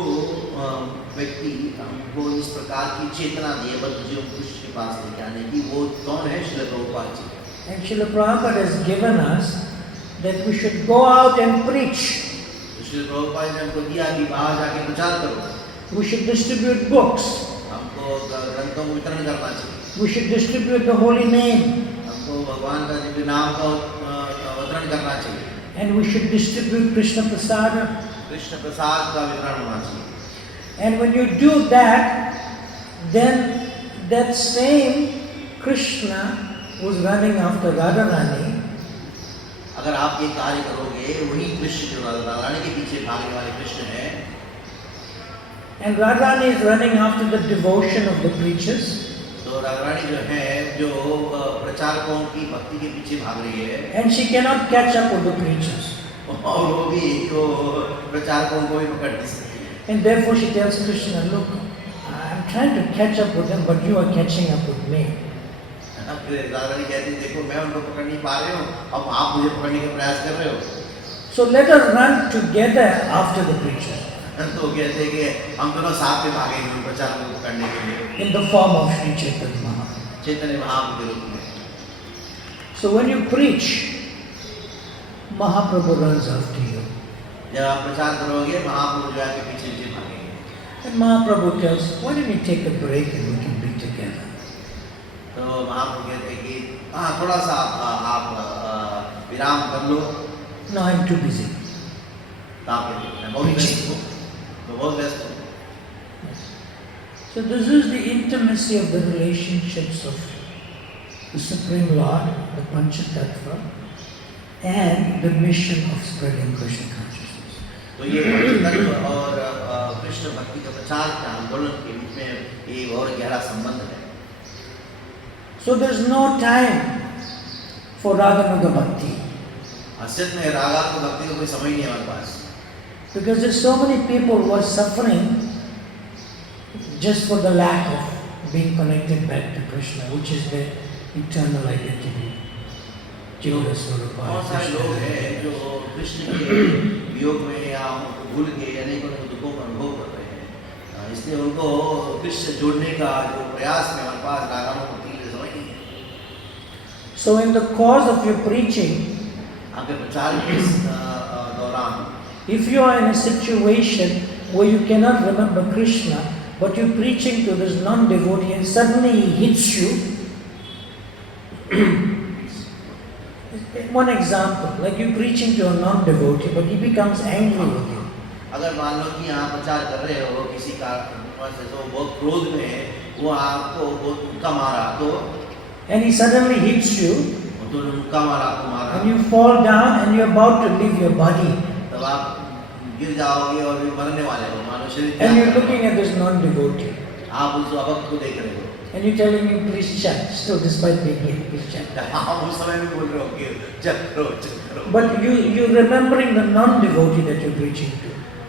व्यक्ति हमको इस प्रकार की चेतना दी है बद्ध जीव कृष्ण के पास लेके आने की, वो कौन है? Srila Prabhupada ji. And Srila Prabhupada has given us that we should go out and preach. Srila Prabhupada ने हमको दिया कि बाहर जाके प्रचार करो। We should distribute books. हमको ग्रंथों को वितरण करना चाहिए। We should distribute the holy name. हमको भगवान का दिव्य नाम का वितरण करना चाहिए। And we should distribute Krishna Prasada. Krishna Prasad का वितरण होना चाहिए। And when you do that, then that same Krishna who's running after Radharani, अगर आप ये कार्य करोगे, वही कृष्ण जो राधारानी के पीछे भागने वाले कृष्ण हैं, And Radharani is running after the devotion of the preachers. तो राधारानी जो है जो प्रचारकों की भक्ति के पीछे भाग रही है And she cannot catch up with the preachers. और वो भी तो प्रचारकों को भी पकड़ नहीं सकती है। And therefore she tells Krishna, look, I'm trying to catch up with them, but you are catching up with me. फिर राधारानी कहती है देखो मैं उनको पकड़ नहीं पा रहे हूँ, अब आप मुझे पकड़ने का प्रयास कर रहे हो। So let us run together after the preachers. तो कहते हैं कि हम दोनों साथ में भागेंगे उन प्रचारकों को पकड़ने के लिए In the form of Sri Chaitanya Mahaprabhu. Chaitanya Mahaprabhu के रूप में। So when you preach, Mahaprabhu runs after you. जब आप प्रचार करोगे महाप्रभु जो है आपके पीछे पीछे भागेंगे। And Mahaprabhu tells, why don't you take a break and we can be together? तो महाप्रभु कहते हैं कि हाँ थोड़ा सा आप विराम कर लो। No, I'm too busy. तो आप कहते हैं मैं बहुत व्यस्त हूँ, तो बहुत व्यस्त हूँ। So this is the intimacy of the relationships of the Supreme Lord, the Panchatattva, and the mission of spreading Krishna consciousness. तो ये पंचतत्व और कृष्ण भक्ति का प्रचार के आंदोलन के बीच में एक और गहरा संबंध है। So there's no time for Raganuga Bhakti. असल में रागात्मक भक्ति का कोई समय नहीं है हमारे पास। Because there's so many people who are suffering just for the lack of being connected back to Krishna, which is their eternal identity. Jiva Swarupa. बहुत सारे लोग हैं जो कृष्ण के वियोग में या उनको भूल के अनेकों दुखों का अनुभव कर रहे हैं। इसलिए उनको कृष्ण से जोड़ने का जो प्रयास में हमारे पास रागात्मक भक्ति के लिए समय नहीं है। So in the course of your preaching, आपके प्रचार के दौरान if you are in a situation where you cannot remember Krishna, but you're preaching to this non-devotee and suddenly he hits you, one example, like you're preaching to a non-devotee, but he becomes angry with you. अगर मान लो कि आप प्रचार कर रहे हो किसी का से तो बहुत क्रोध में है, वो आपको बहुत मुक्का मारा तो And he suddenly hits you, तो मुक्का मारा आपको मारा and you fall down and you're about to leave your body. तब आप गिर जाओगे और मरने वाले हो मानो शरीर And you're त्याग looking at this non-devotee. आप उस अभक्त को देख रहे हो And you're telling him, please chant. Still, despite being here, please chant. आप उस समय भी बोल रहे हो कि चल करो But you're remembering the non-devotee that you're preaching to.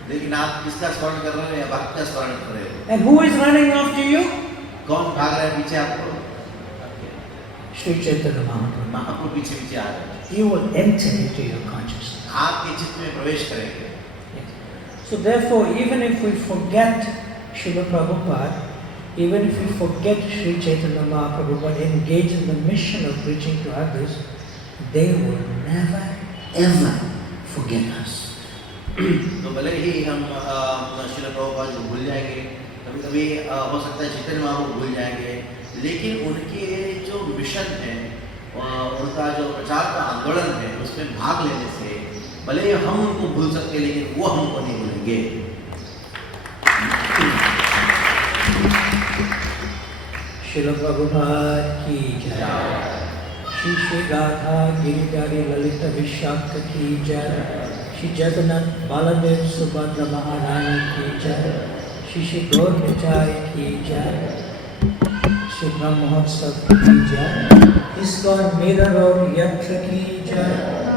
लेकिन आप किसका स्मरण कर रहे हो या भक्त का स्मरण कर रहे हो And who is running after you? कौन भाग रहा है पीछे आपको Sri Chaitanya Mahaprabhu. महाप्रभु पीछे पीछे आ रहे हैं He will enter into your consciousness. आपके चित्त में प्रवेश करेंगे So therefore, even if we forget Srila Prabhupada, even if we forget Sri Chaitanya Mahaprabhu, but engage in the mission of preaching to others, they will never ever forget us. तो भले ही हम श्रील प्रभुपाद को भूल जाएंगे कभी कभी हो सकता है चैतन्य महाप्रभु भूल जाएंगे लेकिन उनके जो मिशन है उनका जो प्रचार का आंदोलन है उसमें भाग लेने से भले ही हम उनको भूल सकते हैं लेकिन वो हमको नहीं भूलेंगे Srila Prabhupada ki jai. Shri Shri Radha Giridhari Lalita Vishakha ki jai. Shri Jagannath Baladev Subhadra Maharani ki jai. Shri Shri Gaur Nitai ki jai. Shri Brahma Mahotsav ki jai. ISKCON Mira Road Yatra ki jai.